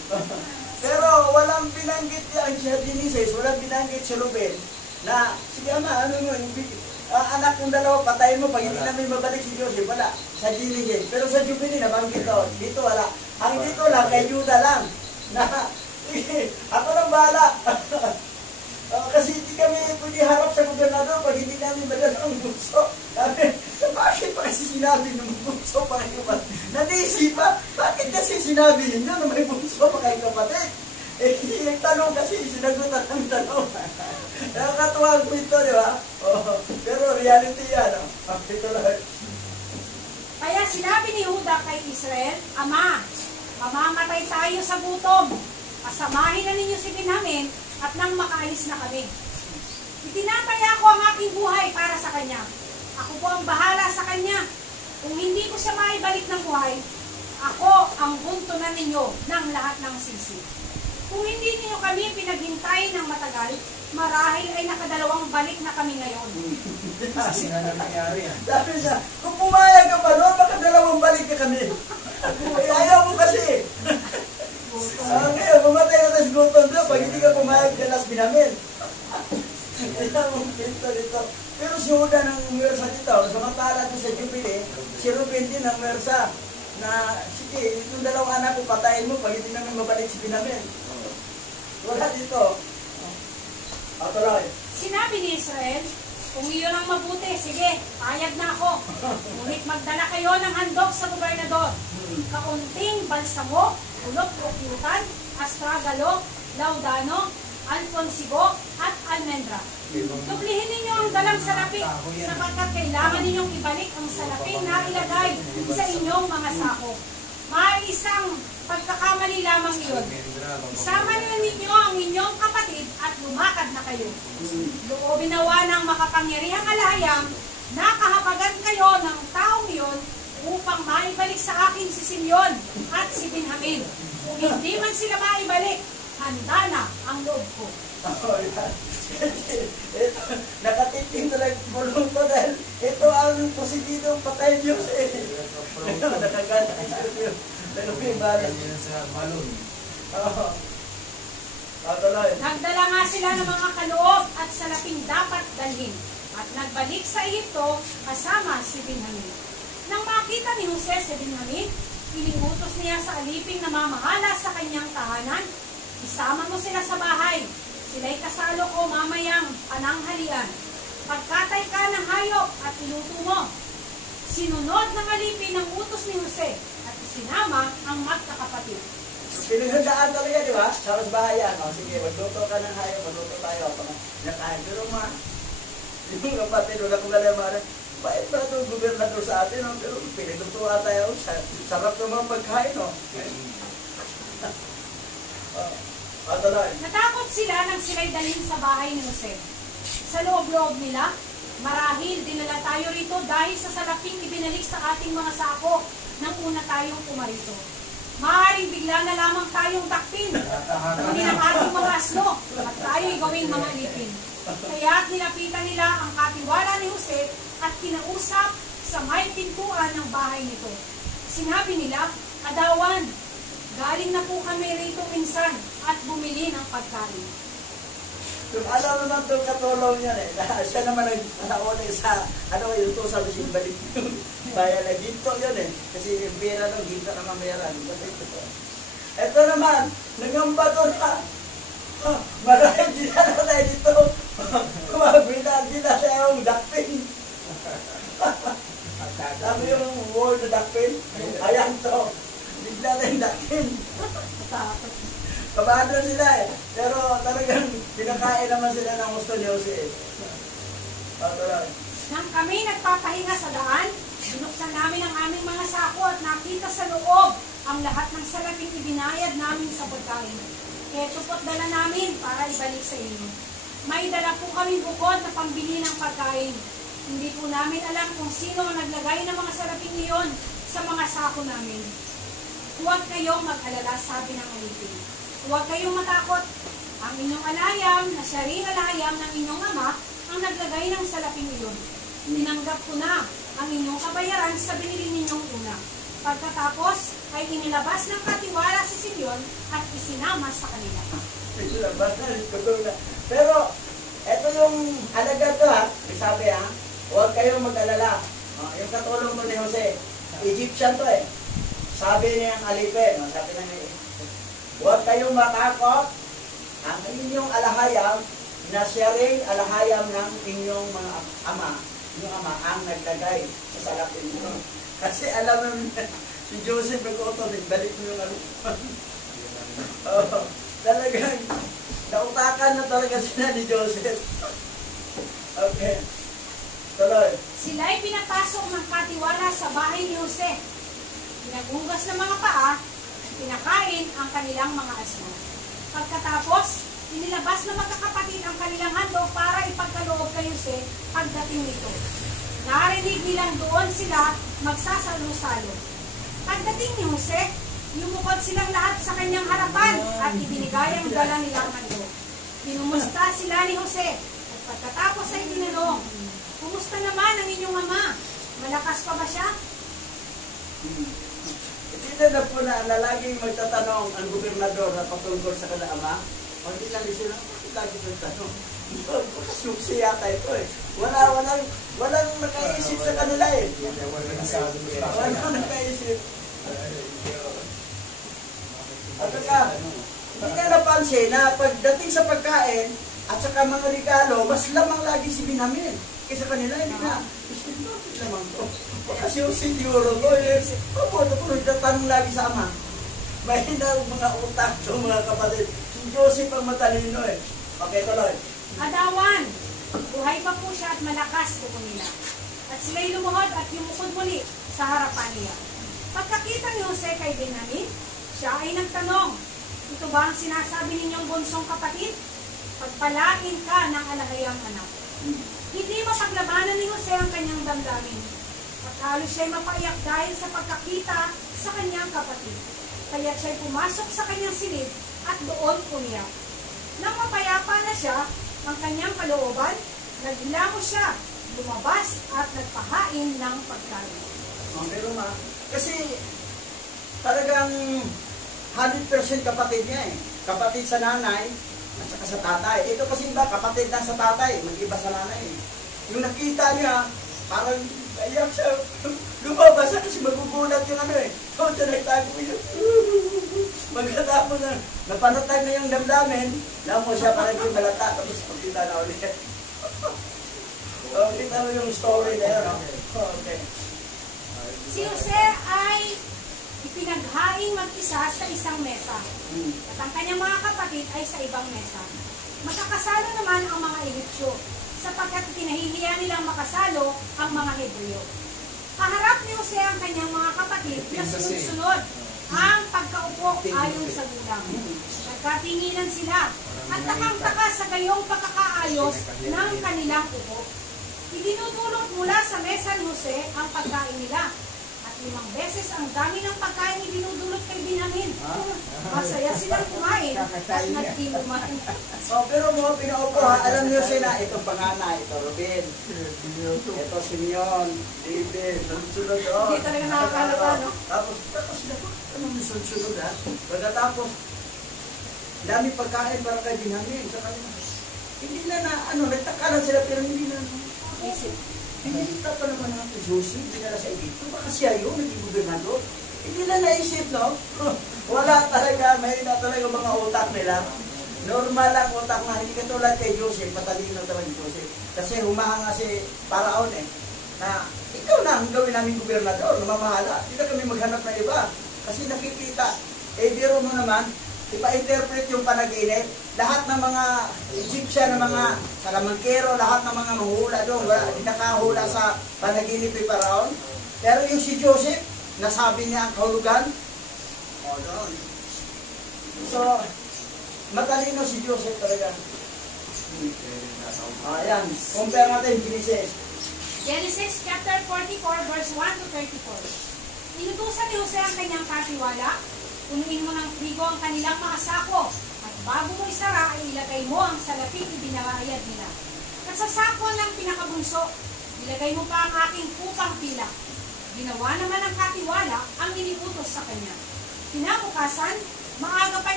Pero walang binanggit ang si Genesis, walang binanggit si Ruben na, sige ama, ano mo, anak ng dalawa, patayin mo, pag hindi namin mabalik si Joseph, wala, sa Genesis. Pero sa Jubilee, nabanggit to, dito wala. Ang dito lang, kay Judah lang, na, ako nang bahala. Kasi hindi kami pwede harap sa gobernador pag hindi namin madala ang bunso. Sabi, bakit pa kasi sinabi ng bunso pa kayo ba? Nanisip pa, bakit kasi sinabi ninyo na may bunso pa kayo kapatid? Yung tanong kasi, sinagutan ng tanong. Nakakatuwa ang kwento, di ba? Pero reality yan. Ito lang. Kaya sinabi ni Judah kay Israel, Ama, mamamatay tayo sa gutom. Pasamahin na ninyo si Benjamin at nang makaalis na kami. Itinataya ko ang aking buhay para sa kanya. Ako po ang bahala sa kanya. Kung hindi ko siya maibalik ng buhay, ako ang buntunan ninyo ng lahat ng sisi. Kung hindi ninyo kami pinaghintay ng matagal, marahil ay nakadalawang balik na kami ngayon. Kasi nga nangyari yan. Sabi siya, kung pumayag ka pa noon, baka dalawang balik ka kami. Ayaw mo kasi. Ngayon, pumatay ka sa gutom doon, pag hindi ka pumayag ka nas binamin. Ayaw mo dito. Pero si Judah ng Mersa dito, samantala doon sa Jubilee, si Ruben din ng Mersa, na, sige, itong dalawang anak ko, patayin mo, pag hindi namin mabalik si binamin. Wala dito. Tuloy. Sinabi ni Israel, kung iyon ang mabuti, sige, payag na ako. Ngunit magdala kayo ng handog sa gobernador. Kaunting balsamo, ulot o kiutan, astragalo, laudano, alfonsigo, at almendra. Dublihin ninyo ang dalang salapi, sapagkat kailangan ninyong ibalik ang salapi na ilagay sa inyong mga sako. Isang pagkakamali lamang iyon. Isama nila ninyo ang inyong kapatid at lumakad na kayo. Loobin nawa ng makapangyarihang alahayang na kahabagan kayo ng taong iyon upang maibalik sa akin si Simeon at si Benjamin. Kung hindi man sila maibalik, handa na ang loob ko. Nakatiting talaga bulong ko dahil ito ang positidong patay Diyos eh. Nakagana yun. Ganyan sa balon. Tuloy. Nagdala nga sila ng mga kaloob at salaping dapat dalhin at nagbalik sa Egypto kasama si Benjamin. Nang makita ni Jose si Benjamin, iniutos niya sa aliping na mamahala sa kanyang tahanan, isama mo sila sa bahay. Sila'y kasalo ko mamayang pananghalian. Pagkatay ka ng hayop at iluto mo. Sinunod ng alipin ang utos ni Jose at isinama ang magkakapatid. Pinaghandaan talaga, di ba? Sa bahayan. Sige, magluto ka ng hayop, magluto tayo. Nakain. Pero yung kapatid, wala kong galamaran. Bait ba itong gobernador sa atin? Pero pinaglutuan tayo. Sarap naman pagkain. Natakot sila nang sila'y dalhin sa bahay ni Jose. Sa loob-loob nila, marahil dinala tayo rito dahil sa salaping ibinalik sa ating mga sako nang una tayong pumarito. Maaaring bigla na lamang tayong dakpin. Kunin ang ating mga asno at tayo'y gawing mga alipin. Kaya't nilapitan nila ang katiwala ni Jose at kinausap sa may pintuan ng bahay nito. Sinabi nila, Kadawan, galing na po kami rito minsan at bumili ng pagkain. Kung alam naman itong katulong niya siya naman nag-aulay sa, yung utusan na siya balik yun. Kaya na ginto yun kasi yung pera nung ginto naman meron. Ito naman, nangamba doon na, maraming dinala tayo dito. Dinala yung dakpin. Sabi yung word na dakpin, ayan to. Bigla na yung dakpin. Kabado sila pero talagang pinakain naman sila ng gusto ni Jose. Nang kami nagpapahinga sa daan, binuksan namin ang aming mga sako at nakita sa loob ang lahat ng salaping ibinayad namin sa pagkain. Kaya po't dala namin para ibalik sa inyo. May dala po kami bukod na pambili ng pagkain. Hindi po namin alam kung sino ang naglagay ng mga salaping iyon sa mga sako namin. Huwag kayong mag-alala, sabi ng alipin. Huwag kayong matakot. Ang inyong alayam, na siya rin alayam ng inyong ama, ang naglagay ng salaping iyon. Tinanggap ko na ang inyong kabayaran sa binili ninyong una. Pagkatapos, ay inilabas ng katiwala si Simeon at sinama sa kanila. Pero, eto yung halaga to ha. May sabi ha, huwag kayong mag-alala. Yung katulong to ni Jose, Egyptian to eh. Sabi niyang alipin, sabi na niya, huwag kayong matakot. Ang inyong alahayam, na siya rin alahayam ng inyong mga ama, inyong ama ang naglagay sa salapin mo. Kasi alam mo, si Joseph nag-utos, balik mo yung ano. Talagang, nautakan na talaga sila ni Joseph. Okay. Tuloy. Sila'y pinapasok ng katiwala sa bahay ni Jose. Pinaghugas ng mga paa, pinakain ang kanilang mga asno. Pagkatapos, inilabas ng magkakapatid ang kanilang handog para ipagkaloob kay Jose pagdating nito. Narinig nilang doon sila magsasalo-salo. Pagdating ni Jose, yumukod silang lahat sa kanyang harapan at ibinigay ang dala nilang handog. Pinumusta sila ni Jose at pagkatapos ay tinanong, kumusta naman ang inyong ama? Malakas pa ba siya? Hindi na po na laging magtatanong ang gobernador na patungkol sa kanilang ama. Hindi lang sila, bakit lagi magtanong? Suksi yata ito eh. Walang nakaisip sa kanila eh. Walang nakaisip. At saka, hindi ka napansin na pagdating sa pagkain at saka mga regalo, mas lamang lagi si Benjamin. Kaysa kanila, hindi na. Bakit lamang to? Kasi yung siguro to eh. Paano po nagtatanong lagi sa ama? May mga utak to mga kapatid. Si Joseph ang matalino eh. Okay, tuloy. Adawan, buhay pa po siya at malakas po nila. At sila'y lumuhod at yumukod muli sa harapan niya. Pagkakita ni Jose kay Benjamin, siya ay nagtanong, ito ba ang sinasabi ninyong bunsong kapatid? Pagpalain ka ng alahayang anak. Hindi mapaglabanan ni Jose ang kanyang damdamin. At halos siya'y mapaiyak dahil sa pagkakita sa kanyang kapatid. Kaya siya'y pumasok sa kanyang silid at doon umiyak. Nang mapayapa na siya, ang kanyang kalooban, naghilango siya, lumabas at nagpahain ng pagkain. Pero kasi talagang 100% kapatid niya eh. Kapatid sa nanay at saka sa tatay. Ito kasi iba, kapatid lang sa tatay, mag-iba sa nanay eh. Yung nakita niya, parang ayak siya, lumabas siya kasi magugulat yung ano eh. So, siya nagtago yun. Magkatapos na, napanatag na yung damdamin, namo siya parang yung malata, tapos pagkita na ulit. So, kita mo yung story na yun. Okay. Si Jose ay ipinaghaing mag-isa sa isang mesa. At ang kanyang mga kapatid ay sa ibang mesa. Magkakasalo naman ang mga Ehipsyo, sapagkat kinahihiya nilang makasalo ang mga Hebreo. Kaharap ni Jose ang kanyang mga kapatid na sunod-sunod ang pagkaupo ayon sa gulang. Nagkatinginan sila at takang-taka sa gayong pagkakaayos ng kanilang upo. Idinudulot mula sa mesa ni Jose ang pagkain nila. At 5 beses ang dami ng pagkain idinudulot kay Benjamin. Masaya silang kumain at nagtinuman. Pero mo, pinaupo ha, alam niyo sila, itong panganay, ito Ruben, ito Simeon, David, sunod-sunod. Hindi talaga nakakalapa, no? Tapos sila po, ano yung sunod-sunod ha? Pagkatapos, dami pagkain para kay Benjamin sa kanila. Hindi na nagtakalan sila pero hindi na, Pinilita pa naman natin, Joseph, dinala sa Egypto. Baka siya yun, naging gobernador. Hindi na naisip, no? Wala talaga, may na talaga mga utak nila. Normal lang utak na, hindi katulad kay Joseph, matalino talaga Joseph. Kasi humahanga si Paraon eh, na ikaw na ang gawin namin gobernador, namamahala. Hindi na kami maghanap na iba. Kasi nakikita, biro mo naman, ipa-interpret yung panaginip. Lahat ng mga Egyptian, ng mga salamangkero, lahat ng mga mahula doon, hindi nakahula sa panaginip ni Paraon. Pero yung si Joseph, nasabi niya ang kahulugan. Doon. So, matalino si Joseph talaga. Ayan, compare natin Genesis. Genesis chapter 44 verse 1 to 34. Inutusan ni Jose ang kanyang katiwala, punuin mo ng trigo ang kanilang mga sako, at bago mo isara ay ilagay mo ang salapit ibinayad nila. At sa sako ng pinakabunso, ilagay mo pa ang aking kupang pilak. Ginawa naman ng katiwala ang iniutos sa kanya. Kinabukasan, maaga pa'y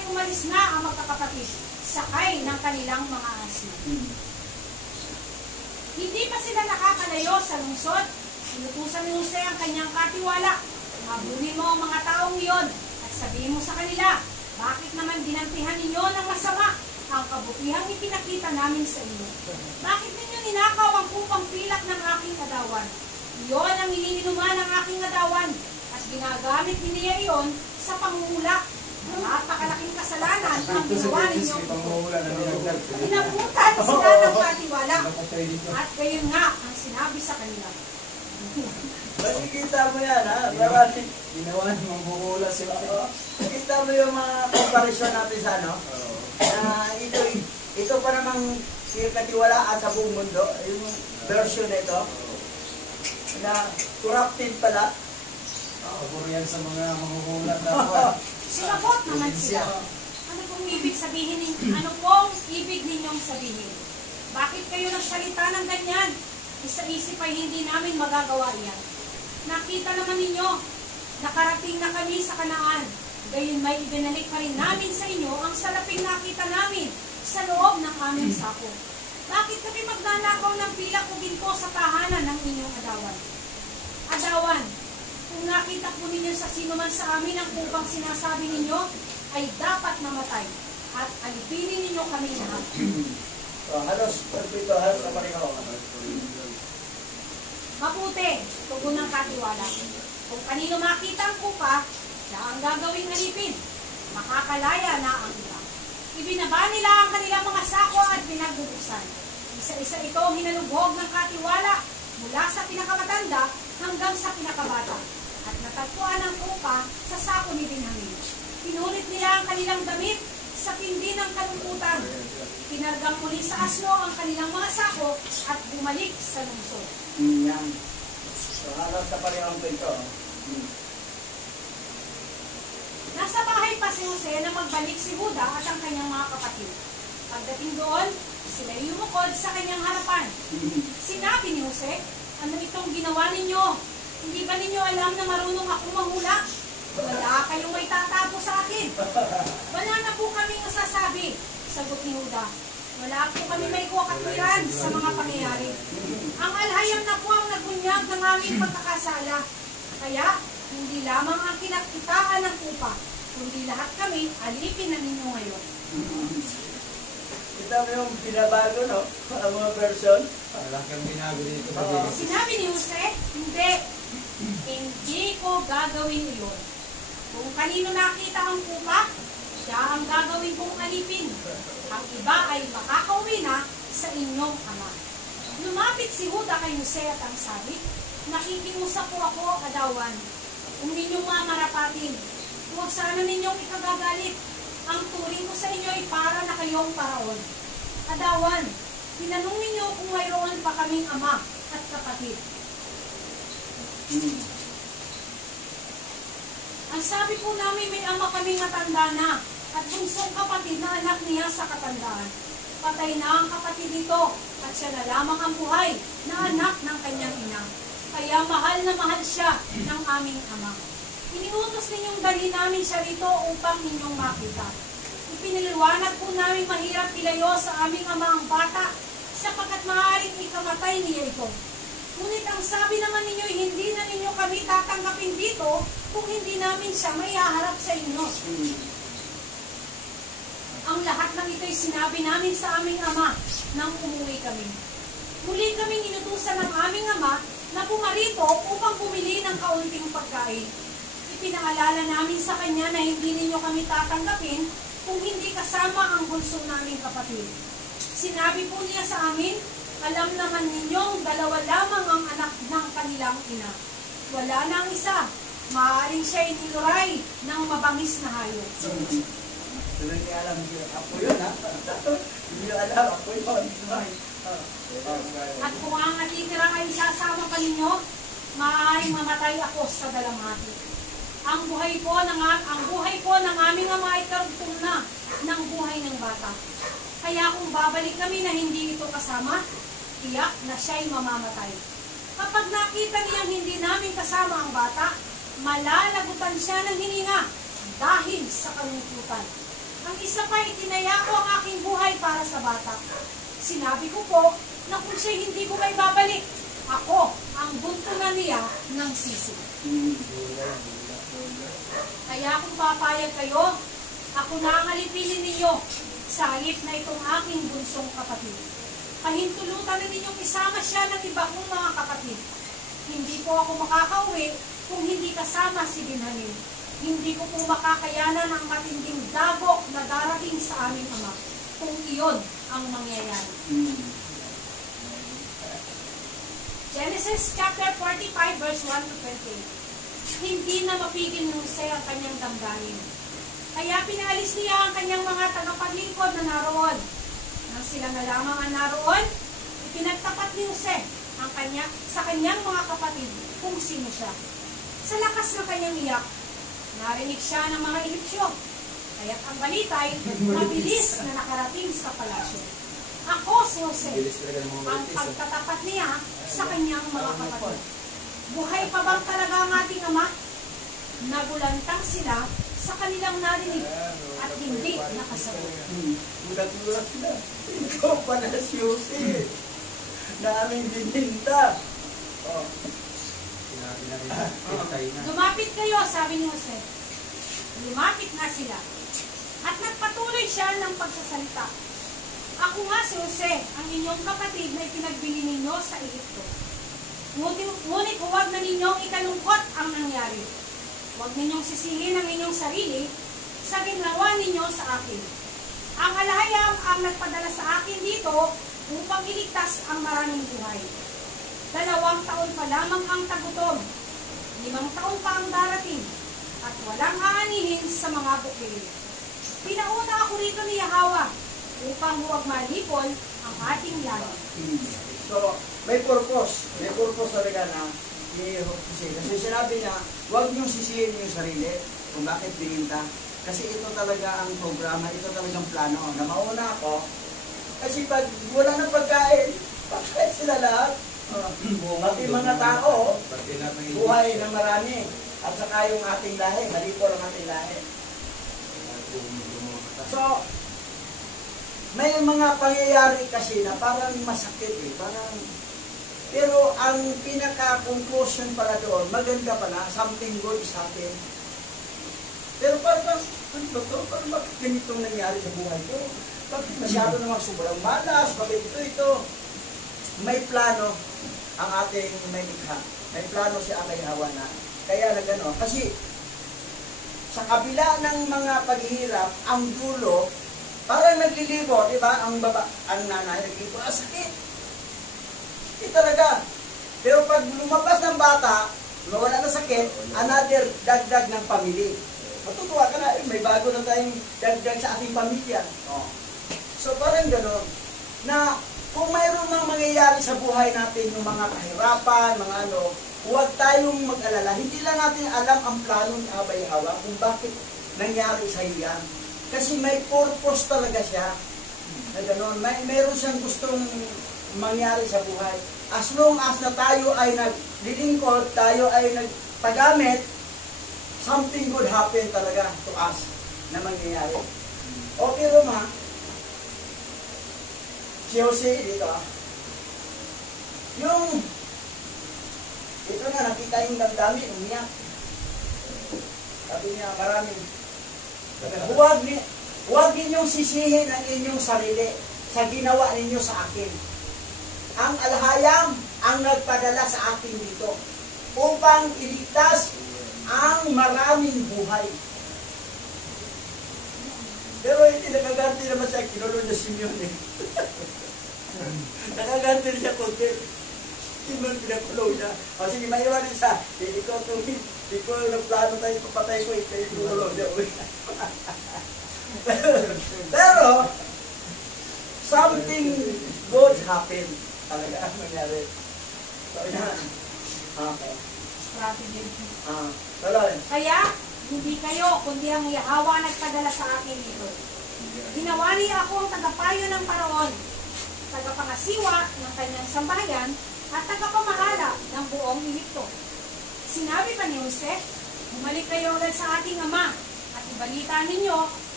umalis na ang magkakapatid, sakay ng kanilang mga asno. Hindi pa sila nakakalayo sa lungsod. Inutusan ni Jose ang kanyang katiwala. Habunin mo ang mga taong iyon at sabihin mo sa kanila, bakit naman dinantihan ninyo ng masama ang kabutihang ipinakita namin sa inyo? Bakit ninyo ninakaw ang kupang pilak ng aking adawan? Iyon ang iniinuman ng aking adawan at ginagamit niya iyon sa pangungulak. Napakalaking kasalanan ang ginawa ninyo ito. Inabutan sila ng katiwala at gayon nga ang sinabi sa kanila. Makikita mo yan, ha? Maraming Ginawa ng manghuhula sila. Kita mo yung mga comparison natin sa ano? Na ito pa namang katiwalaan sa buong mundo. Yung version na ito. Na corrupted pala. Pabor yan sa mga manghuhula dapat. Sinagot naman sila. Ano pong ibig sabihin ano pong ibig ninyong sabihin? Bakit kayo nagsalita ng ganyan? Isa-isip ay hindi namin magagawa yan. Nakita naman ninyo, nakarating na kami sa Kanaan. Gayon may ibinalik pa rin namin sa inyo ang salaping nakita namin sa loob ng aming sako. Bakit kami magnanakaw ng pilak o ginto sa tahanan ng inyong adawan? Adawan, kung nakita po ninyo sa sino man sa amin ang upang sinasabi ninyo, ay dapat mamatay at alipinin ninyo kami lahat. Halos, halos na pareho. Mabuti, tugon ng katiwala. Kung kanino makita ang kupa, siya ang gagawing alipin. Makakalaya na ang iba. Ibinaba nila ang kanilang mga sako at pinagbubusan. Isa-isa ito ang hinalubhog ng katiwala mula sa pinakamatanda hanggang sa pinakabata. At natagpuan ang kupa sa sako ni Benjamin. Pinulit nila ang kanilang damit sa tindi ng kalungkutan. Pinargang muli sa asno ang kanilang mga sako at bumalik sa lungsod. Yan. So, halos na pareho ang kwento. Nasa bahay pa si Jose na magbalik si Huda at ang kanyang mga kapatid. Pagdating doon, sila yumukod sa kanyang harapan. Sinabi ni Jose, ano itong ginawa ninyo? Hindi ba ninyo alam na marunong akong manghula? Wala kayong may tatapo sa akin. Wala na po kaming masasabi, sagot ni Huda. Wala po kami may katwiran sa mga pangyayari. Ang alhayam na po ang nagunyag ng aming pagkakasala. Kaya, hindi lamang ang kinakitaan ng kupa, kundi lahat kami alipin na ninyo ngayon. Kita mo yung binabago, no? Ang mga version. Wala kang binago dito sa Oo. dito. Sinabi ni Jose, hindi ko gagawin iyon. Kung kanino nakita ang kupa, siya ang gagawin kong alipin. Ang iba ay makakauwi na sa inyong ama. Lumapit si Huda kay Jose at ang sabi, nakikiusap po ako, adawan. Kung ninyong mamarapatin, huwag sana ninyong ikagagalit. Ang turing ko sa inyo ay para na kayong paraon. Adawan, tinanong ninyo kung mayroon pa kaming ama at kapatid. Ang sabi po namin may ama kaming matanda na at bunsong kapatid na anak niya sa katandaan. Patay na ang kapatid nito at siya na lamang ang buhay na anak ng kanyang ina. Kaya mahal na mahal siya ng aming ama. Iniutos ninyong dali namin siya rito upang ninyong makita. Ipiniliwanag po namin mahirap ilayo sa aming ama ang bata sapagkat maaaring ikamatay niya ito. Ngunit ang sabi naman ninyo, hindi na ninyo kami tatanggapin dito kung hindi namin siya maihaharap sa inyo. Ang lahat ng ito'y sinabi namin sa aming ama nang umuwi kami. Muli kaming inutusan ng aming ama na pumarito upang bumili ng kaunting pagkain. Ipinaalala namin sa kanya na hindi ninyo kami tatanggapin kung hindi kasama ang bunso naming kapatid. Sinabi po niya sa amin, alam naman ninyong dalawa lamang ang anak ng kanilang ina. Wala na ang isa. Maaaring siya iniluray ng mabangis na hayop. Hindi niya alam ako yun, ha? Hindi niya alam ako yun. At kung ang natitira ay isasama pa ninyo, maaaring mamatay ako sa dalamhati. Ang buhay po ng aming ama ay karugtong na ng buhay ng bata. Kaya kung babalik kami na hindi ito kasama, tiyak na siya'y mamamatay. Kapag nakita niyang hindi namin kasama ang bata, malalagutan siya ng hininga dahil sa kalungkutan. Isa pa, itinaya ko ang aking buhay para sa bata. Sinabi ko po na kung siya hindi ko may babalik, ako ang buntungan niya ng sisi. Kaya kung papayag kayo, ako na ang alipinin ninyo sa halip na itong aking bunsong kapatid. Pahintulutan na ninyong isama siya ng iba kong mga kapatid. Hindi po ako makakauwi kung hindi kasama si Benjamin. Hindi ko po makakayanan ang matinding dagok na darating sa aming ama kung iyon ang mangyayari. Genesis chapter 45 verse 1 to 28. Hindi na mapigil ni Jose ang kanyang damdamin. Kaya pinaalis niya ang kanyang mga tagapaglingkod na naroon. Nang sila na lamang ang naroon, ipinagtapat ni Jose sa kanyang mga kapatid kung sino siya. Sa lakas ng kanyang iyak, narinig siya ng mga Ehipsyo. Kaya't ang balita ay mabilis na nakarating sa palasyo. Ako si Jose, ang pagtatapat niya sa kanyang mga kapatid. Buhay pa bang talaga ang ating ama? Nagulantang sila sa kanilang narinig at hindi nakasagot. Mulat-mulat sila. Ikaw pala si Jose. Na aming bininta. Oh. Sinabi na rin, pinatay na. Lumapit kayo, sabi ni Jose. Lumapit na sila. At nagpatuloy siya ng pagsasalita. Ako nga si Jose, ang inyong kapatid na ipinagbili ninyo sa Ehipto. Ngunit huwag na ninyong ikalungkot ang nangyari. Huwag ninyong sisihin ang inyong sarili sa ginawa ninyo sa akin. Ang alahayam ang nagpadala sa akin dito upang iligtas ang maraming buhay. 2 taon pa lamang ang tagutom. 5 taon pa ang darating. At walang aanihin sa mga bukid. Pinauna ako rito ni Yahweh upang huwag malipol ang ating lahi. So, may purpose. May purpose talaga na ni Jose. Kasi sinabi niya, huwag niyong sisihin yung sarili kung bakit bininta. Kasi ito talaga ang programa, ito talagang plano. Na mauna ako, kasi pag wala ng pagkain, pagkain sila lahat. Pati mga tao, buhay na marami. At saka yung ating lahi, malipol ang ating lahi. So, may mga pangyayari kasi na parang masakit eh. Pero ang pinaka-conclusion pala doon, maganda pala, something good is happen. Pero parang, ano ba ito? Parang bakit ganitong nangyari sa buhay ko? Bakit masyado namang sobrang malas? Bakit ito? May plano ang ating may likha. May plano si Amay Hawa na. Kaya na gano'n. Kasi sa kabila ng mga paghihirap, ang dulo, parang naglilibo, di ba? Ang nanay naglilibo, sakit. Sakit talaga. Pero pag lumabas ng bata, mawala na sakit, another dagdag ng pamilya. Matutuwa ka na, may bago na tayong dagdag sa ating pamilya. Oh. So parang gano'n, na kung mayroon mga mangyayari sa buhay natin, yung mga kahirapan, mga ano, huwag tayong mag-alala. Hindi lang natin alam ang plano ni Abay Hawa kung bakit nangyari sa iyo yan. Kasi may purpose talaga siya. Na gano'n, mayroon siyang gustong mangyari sa buhay. As long as na tayo ay naglilingkod, tayo ay nagpagamit, something good happen talaga to us na mangyayari. Okay, Roma. Si Jose dito. Ito na, nakita yung damdamin, umiyak. Sabi niya, maraming. Huwag ninyong sisihin ang inyong sarili sa ginawa ninyo sa akin. Ang alahayam ang nagpadala sa akin dito upang iligtas ang maraming buhay. Pero hindi nakaganti naman siya, kinulo niya Simeon eh. Nakaganti siya konti. Simeon pinakulo siya. O sige, maiwan din siya. Ikaw nagplano tayo, papatay ko, ikaw yung kinulo siya. Pero, something good happened. Talaga ang nangyari. So, yan. Okay. Strategy. Tuloy. Kaya, hindi kayo, kundi ang Yahweh nagpadala sa akin ito. Ginawa niya ako ang tagapayo ng Paraon, tagapangasiwa ng kanyang sambahayan, at tagapamahala ng buong Ehipto. Sinabi pa ni Jose, bumalik kayo ulit sa ating ama, at ibalita ninyo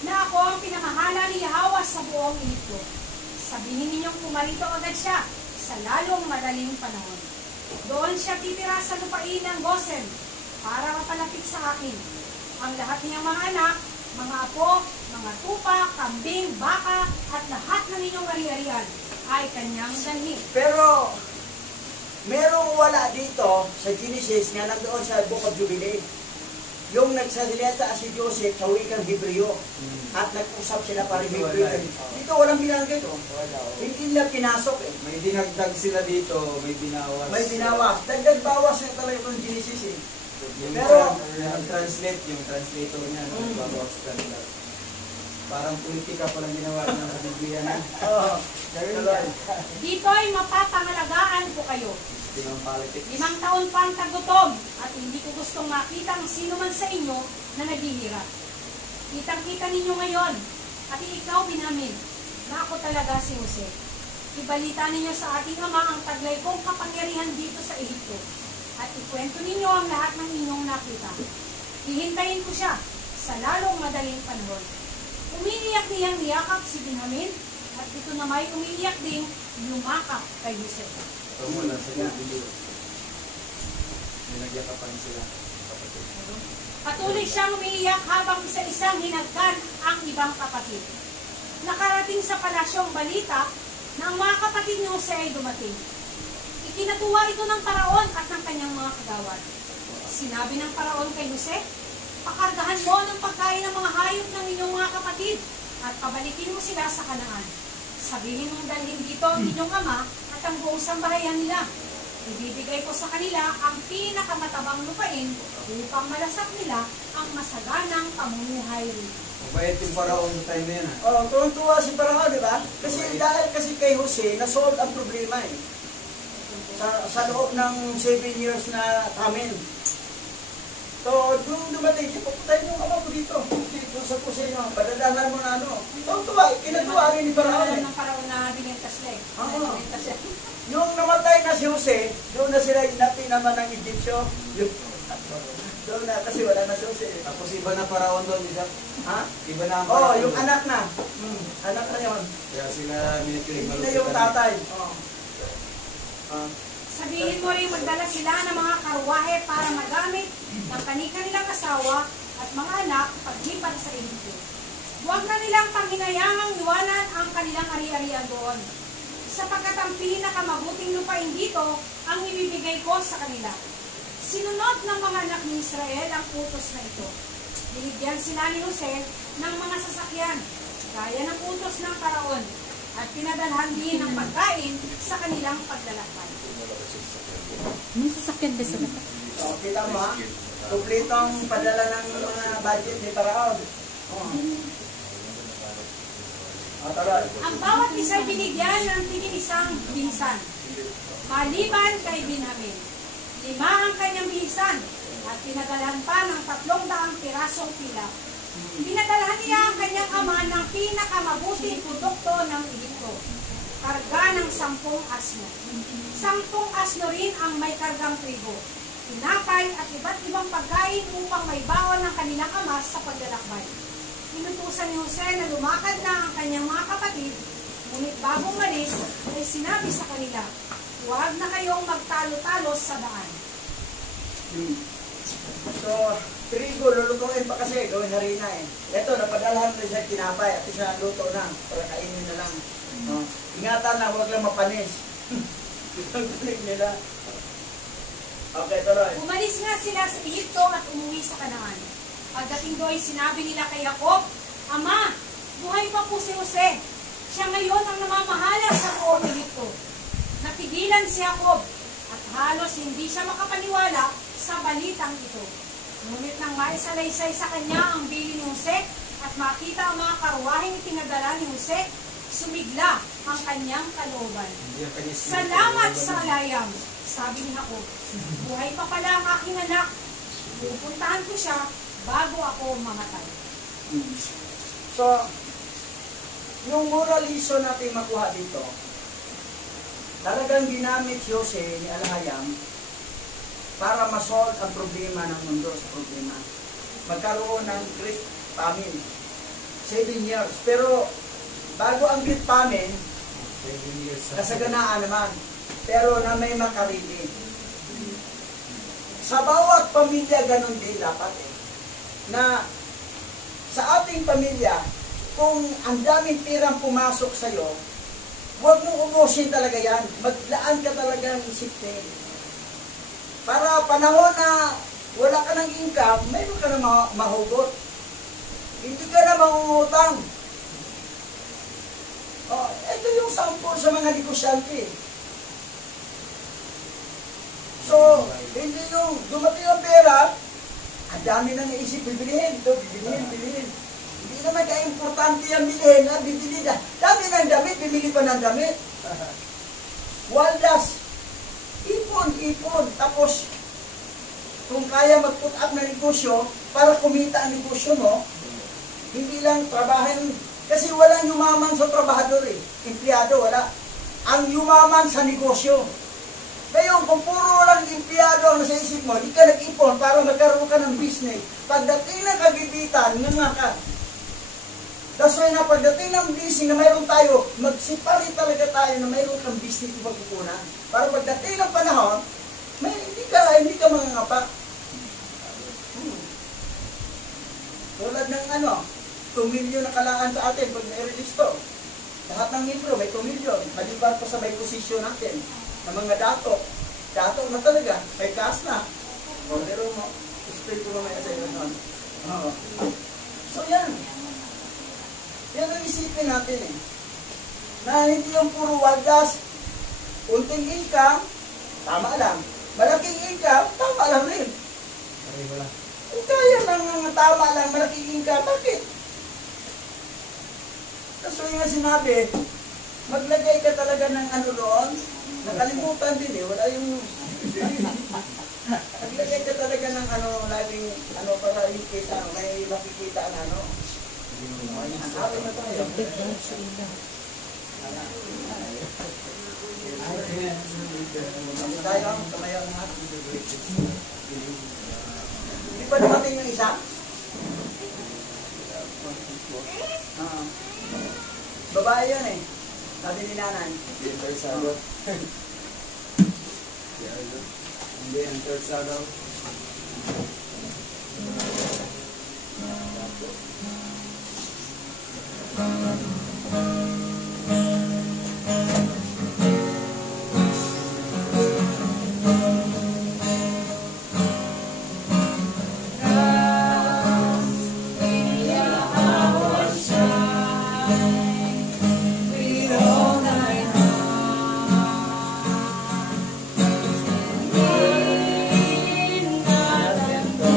na ako ang pinamahala ni Yahweh sa buong Ehipto. Sabihin ninyong pumarito agad siya sa lalong madaling panahon. Doon siya titira sa lupain ng Gosen para mapalapit sa akin. Ang lahat niyang mga anak, mga apo, mga tupa, kambing, baka, at lahat ng inyong ari-arian ay kanyang dalhin. Pero, merong wala dito sa Genesis nga nandoon sa Book of Jubilee. Yung nagsasalita si Joseph sa wikang Hebreo at nag-usap sila para Hebreo. Dito walang binanggit. Hindi na pinasok eh. May dinagdag sila dito, may binawas. May binawas. Dagdag bawas na talaga yung Genesis eh. Pero, yung translator niya, nagbabawas kanila. Parang politika palang ginawa niya ng Biblia na. Oo. Dito ay mapapangalagaan ko kayo. 5 taon pa ang tagutom at hindi ko gustong makita ang sino man sa inyo na naghihirap. Kitang-kita ninyo ngayon at ikaw Benjamin na ako talaga si Jose. Ibalita ninyo sa ating ama ang taglay kong kapangyarihan dito sa Ehipto at ikwento ninyo ang lahat ng inyong nakita. Hihintayin ko siya sa lalong madaling panahon. Umiiyak niyang niyakap si Benjamin at ito na may umiiyak ding yumakap kay Jose. Mula sa video. Nagyakapan sila. Patuloy siyang umiiyak habang isa-isang hinagkan ang ibang kapatid. Nakarating sa palasyong balita na ang mga kapatid ni Jose ay dumating. Ikinatuwa ito ng paraon at ng kanyang mga kagawad. Sinabi ng paraon kay Jose, pakargahan mo ng pagkain ng mga hayop ng inyong mga kapatid at pabalikin mo sila sa Kanaan. Sabihin mong dalhin dito ang inyong ama at ang buong sambahayan nila. Ibibigay ko sa kanila ang pinakamatabang lupain upang malasak nila ang masaganang pamumuhay rito. Mabait yung paraon sa time na yan. Oh, tuwang-tuwa si Parao, di ba? Kasi dahil kasi kay Jose, na-solve ang problema eh. Sa loob ng 7 years na amin. So, nung dumating siya, puputayin yung ama mo dito. Kusap ko sa inyo, padadalan mo na ano. Tuwang-tuwa, kinatuwa rin ni Parao eh. Ng paraon na binentas na eh. Oo. Binentas siya. Yung namatay na si Jose, doon na sila inati naman ng Egyptyo. Doon na, kasi wala na si Jose. Tapos iba na paraon doon, di ba? Ha? Iba na ang Oo, paraon yung doon. anak na. Anak na yun. Kaya sila military Hindi na yung tatay. Sabihin mo rin magdala sila ng mga karwahe para magamit ng kanilang asawa at mga anak paglipat sa Ehipto. Huwag na nilang panghinayangang iwanan ang kanilang ari-arian doon. Sapagkat ang pinakamabuting lupain dito ang ibibigay ko sa kanila. Sinunod ng mga anak ni Israel ang utos na ito. Binigyan sila ni Jose ng mga sasakyan, gaya ng utos ng paraon, at pinadalhan din ng pagkain sa kanilang paglalakbay. May sasakyan ba sila? So, kita mo ha? Kompleto ang padala ng mga budget ni Paraon. Ang bawat isa binigyan ng tigil-isang bihisan. Maliban kay Benjamin, 5 ang kanyang bihisan at pinadalhan pa ng 300 pirasong pila. Pinadalhan niya ang kanyang ama ng pinakamabuting produkto ng Ehipto, karga ng 10 asno. 10 asno rin ang may kargang trigo, tinapay at iba't ibang pagkain upang may baon ng kanilang ama sa paglalakbay. Inutusan ni Jose na lumakad na ang kanyang mga kapatid, ngunit bagong malis ay sinabi sa kanila, huwag na kayong magtalo-talo sa daan. So, trigo, lulutuin pa kasi, gawin harina eh. Ito, napadalhan rin siya tinapay at isa luto na, para kainin na lang. Ingatan na, huwag lang mapanis. Galing nila. Okay, tuloy. Umalis nga sila sa Ehipto at umuwi sa Kanaan. Pagdating doon, sinabi nila kay Jacob, Ama, buhay pa po si Jose. Siya ngayon ang namamahala sa buong Ehipto. Napigilan si Jacob at halos hindi siya makapaniwala sa balitang ito. Ngunit nang maisalaysay sa kanya ang bili ni Jose at makita ang mga karwaheng itinadala ni Jose, sumigla ang kanyang kalooban. Salamat sa alayam, sabi ni Jacob. Buhay pa pala ang aking anak. Pupuntahan ko siya bago ako mamatay. So, yung moral lesson natin makuha dito, talagang ginamit si Jose ni Alhayam para masolve ang problema ng mundo sa problema. Magkaroon ng great famine. 7 years. Pero bago ang gift pamin, 7 years. kasaganaan naman. Pero na may makarili. Sa bawat pamilya, ganun din dapat na sa ating pamilya, kung ang daming pirang pumasok sa'yo, huwag mong ubusin talaga yan. Maglaan ka talaga ng isipin. Para panahon na wala ka ng income, mayroon ka na mahugot. Hindi ka na mangungutang. Oh, ito yung sample sa mga negosyante. So, hindi yung dumating ang pera, ang dami nang naisip, bibilihin. Ito, bibilihin. Hindi naman ka-importante yung bilihin, bibili na. Dami ng damit, bibili pa ng damit. Waldas, ipon. Tapos, kung kaya mag-put up na negosyo, para kumita ang negosyo mo, hindi lang trabahin. Kasi walang yumaman sa trabahador empleyado, wala. Ang yumaman sa negosyo. Ngayon, kung puro lang empleyado ang nasa isip mo, di ka nag-ipon para magkaroon ka ng business. Pagdating ng kagibitan, nga ka. That's why na pagdating ng business na mayroon tayo, magsipari talaga tayo na mayroon kang business na magkukunan. Para pagdating ng panahon, hindi ka mangangapa. Tulad ng 2 million na kailangan sa atin pag may-release to. Lahat ng membro may 2 million. Maliban pa sa may posisyon natin. Ng mga dato. Dato na talaga. May cash na. Pero mo, explain ko naman sa iyo nun. So yan. Yan ang isipin natin Na hindi yung puro waldas. Unting income, tama lang. Malaking income, tama lang rin. Kung kaya lang tama lang, malaking income, bakit? So yung sinabi, maglagay ka talaga ng doon, nakalimutan din wala yung maglagay ka talaga ng laging para yung case may makikita ang hanapin na tayo. Tayo ang tumayaw ng hati. Hindi pa dumating yung isa? Babae yan sabi ni nanay. Hindi interesado. Hindi interesado.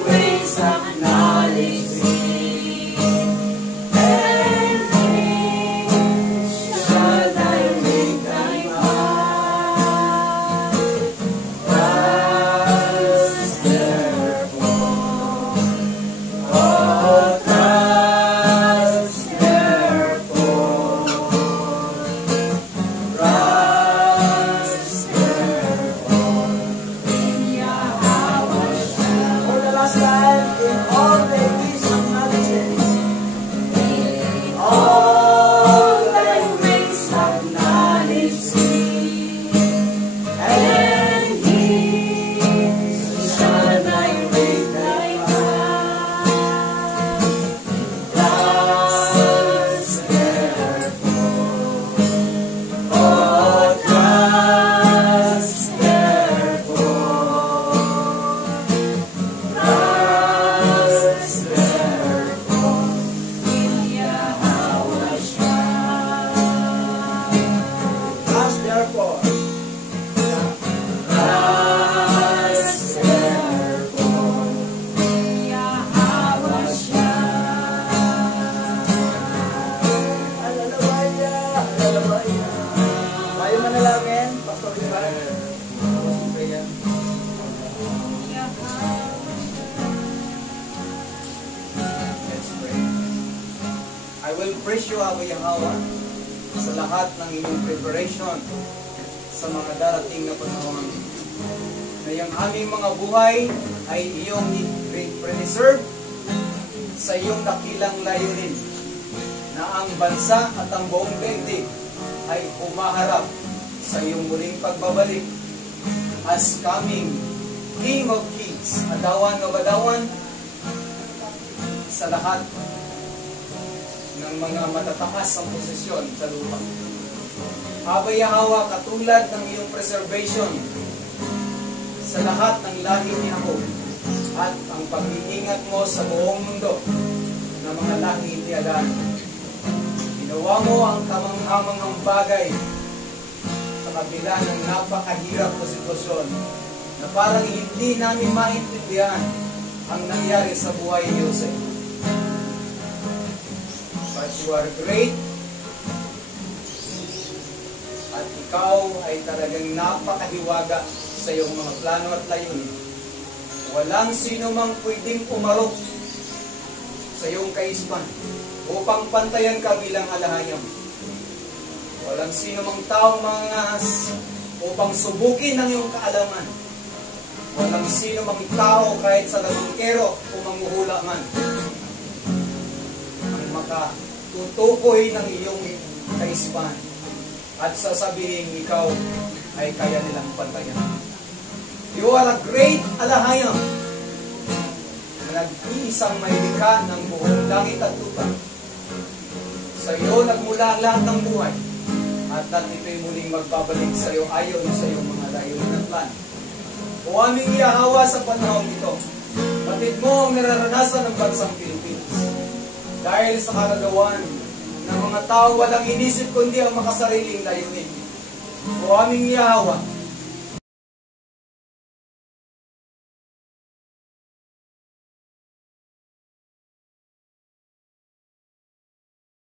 ways acknowledge thee, and kings shall direct thy path. Trust therefore, oh trust therefore, trust therefore in Yahweh Shah. For the last time, in all thy ways acknowledge him. In all thy ways acknowledge thee, and he shall direct thy path. Trust therefore, oh trust therefore, trust therefore in Yahweh Shah. Trust therefore, trust therefore in Yahweh Shah. Alalawaya, alalawaya. Tayo manalangin, Pastor Ivan. Let's pray. I will praise you, Abba Yahweh, sa lahat ng inyong preparation sa mga darating na panahon. Na yung aming mga buhay ay iyong i-preserve sa iyong dakilang layunin na ang bansa at ang buong daigdig ay umaharap sa iyong muling pagbabalik as coming King of Kings, Adawan of Adawan, sa lahat ng mga matataas ang posisyon sa lupa. Abba Yahweh, katulad ng iyong preservation sa lahat ng lahi ni Jacob at ang pag-iingat mo sa buong mundo ng mga lahi ni Adan. Ginawa mo ang kamanghamanghang bagay sa kabila ng napakahirap na sitwasyon na parang hindi namin maintindihan ang nangyari sa buhay ni Jose. But you are great at ikaw ay talagang napakahiwaga sa iyong mga plano at layunin. Walang sino mang pwedeng umarok sa iyong kaispan upang pantayan ka bilang alahayam. Walang sino mang taong mangas upang subukin ang iyong kaalaman. Walang sino mang tao kahit sa lamangkero o manghuhula man ang makatutukoy ng iyong kaispan at sasabihin ikaw ay kaya nilang pantayan. You are a great alahayam na nag-iisang maylikha ng buong langit at lupa. Sa iyo nagmula ang lahat ng buhay at ito'y muling magbabalik sa iyo ayon sa iyong mga layunin at plan. O aming Yahweh, sa panahon ito, batid mo ang nararanasan ng bansang Pilipinas. Dahil sa karagawan ng mga tao walang inisip kundi ang makasariling layunin. O aming Yahweh,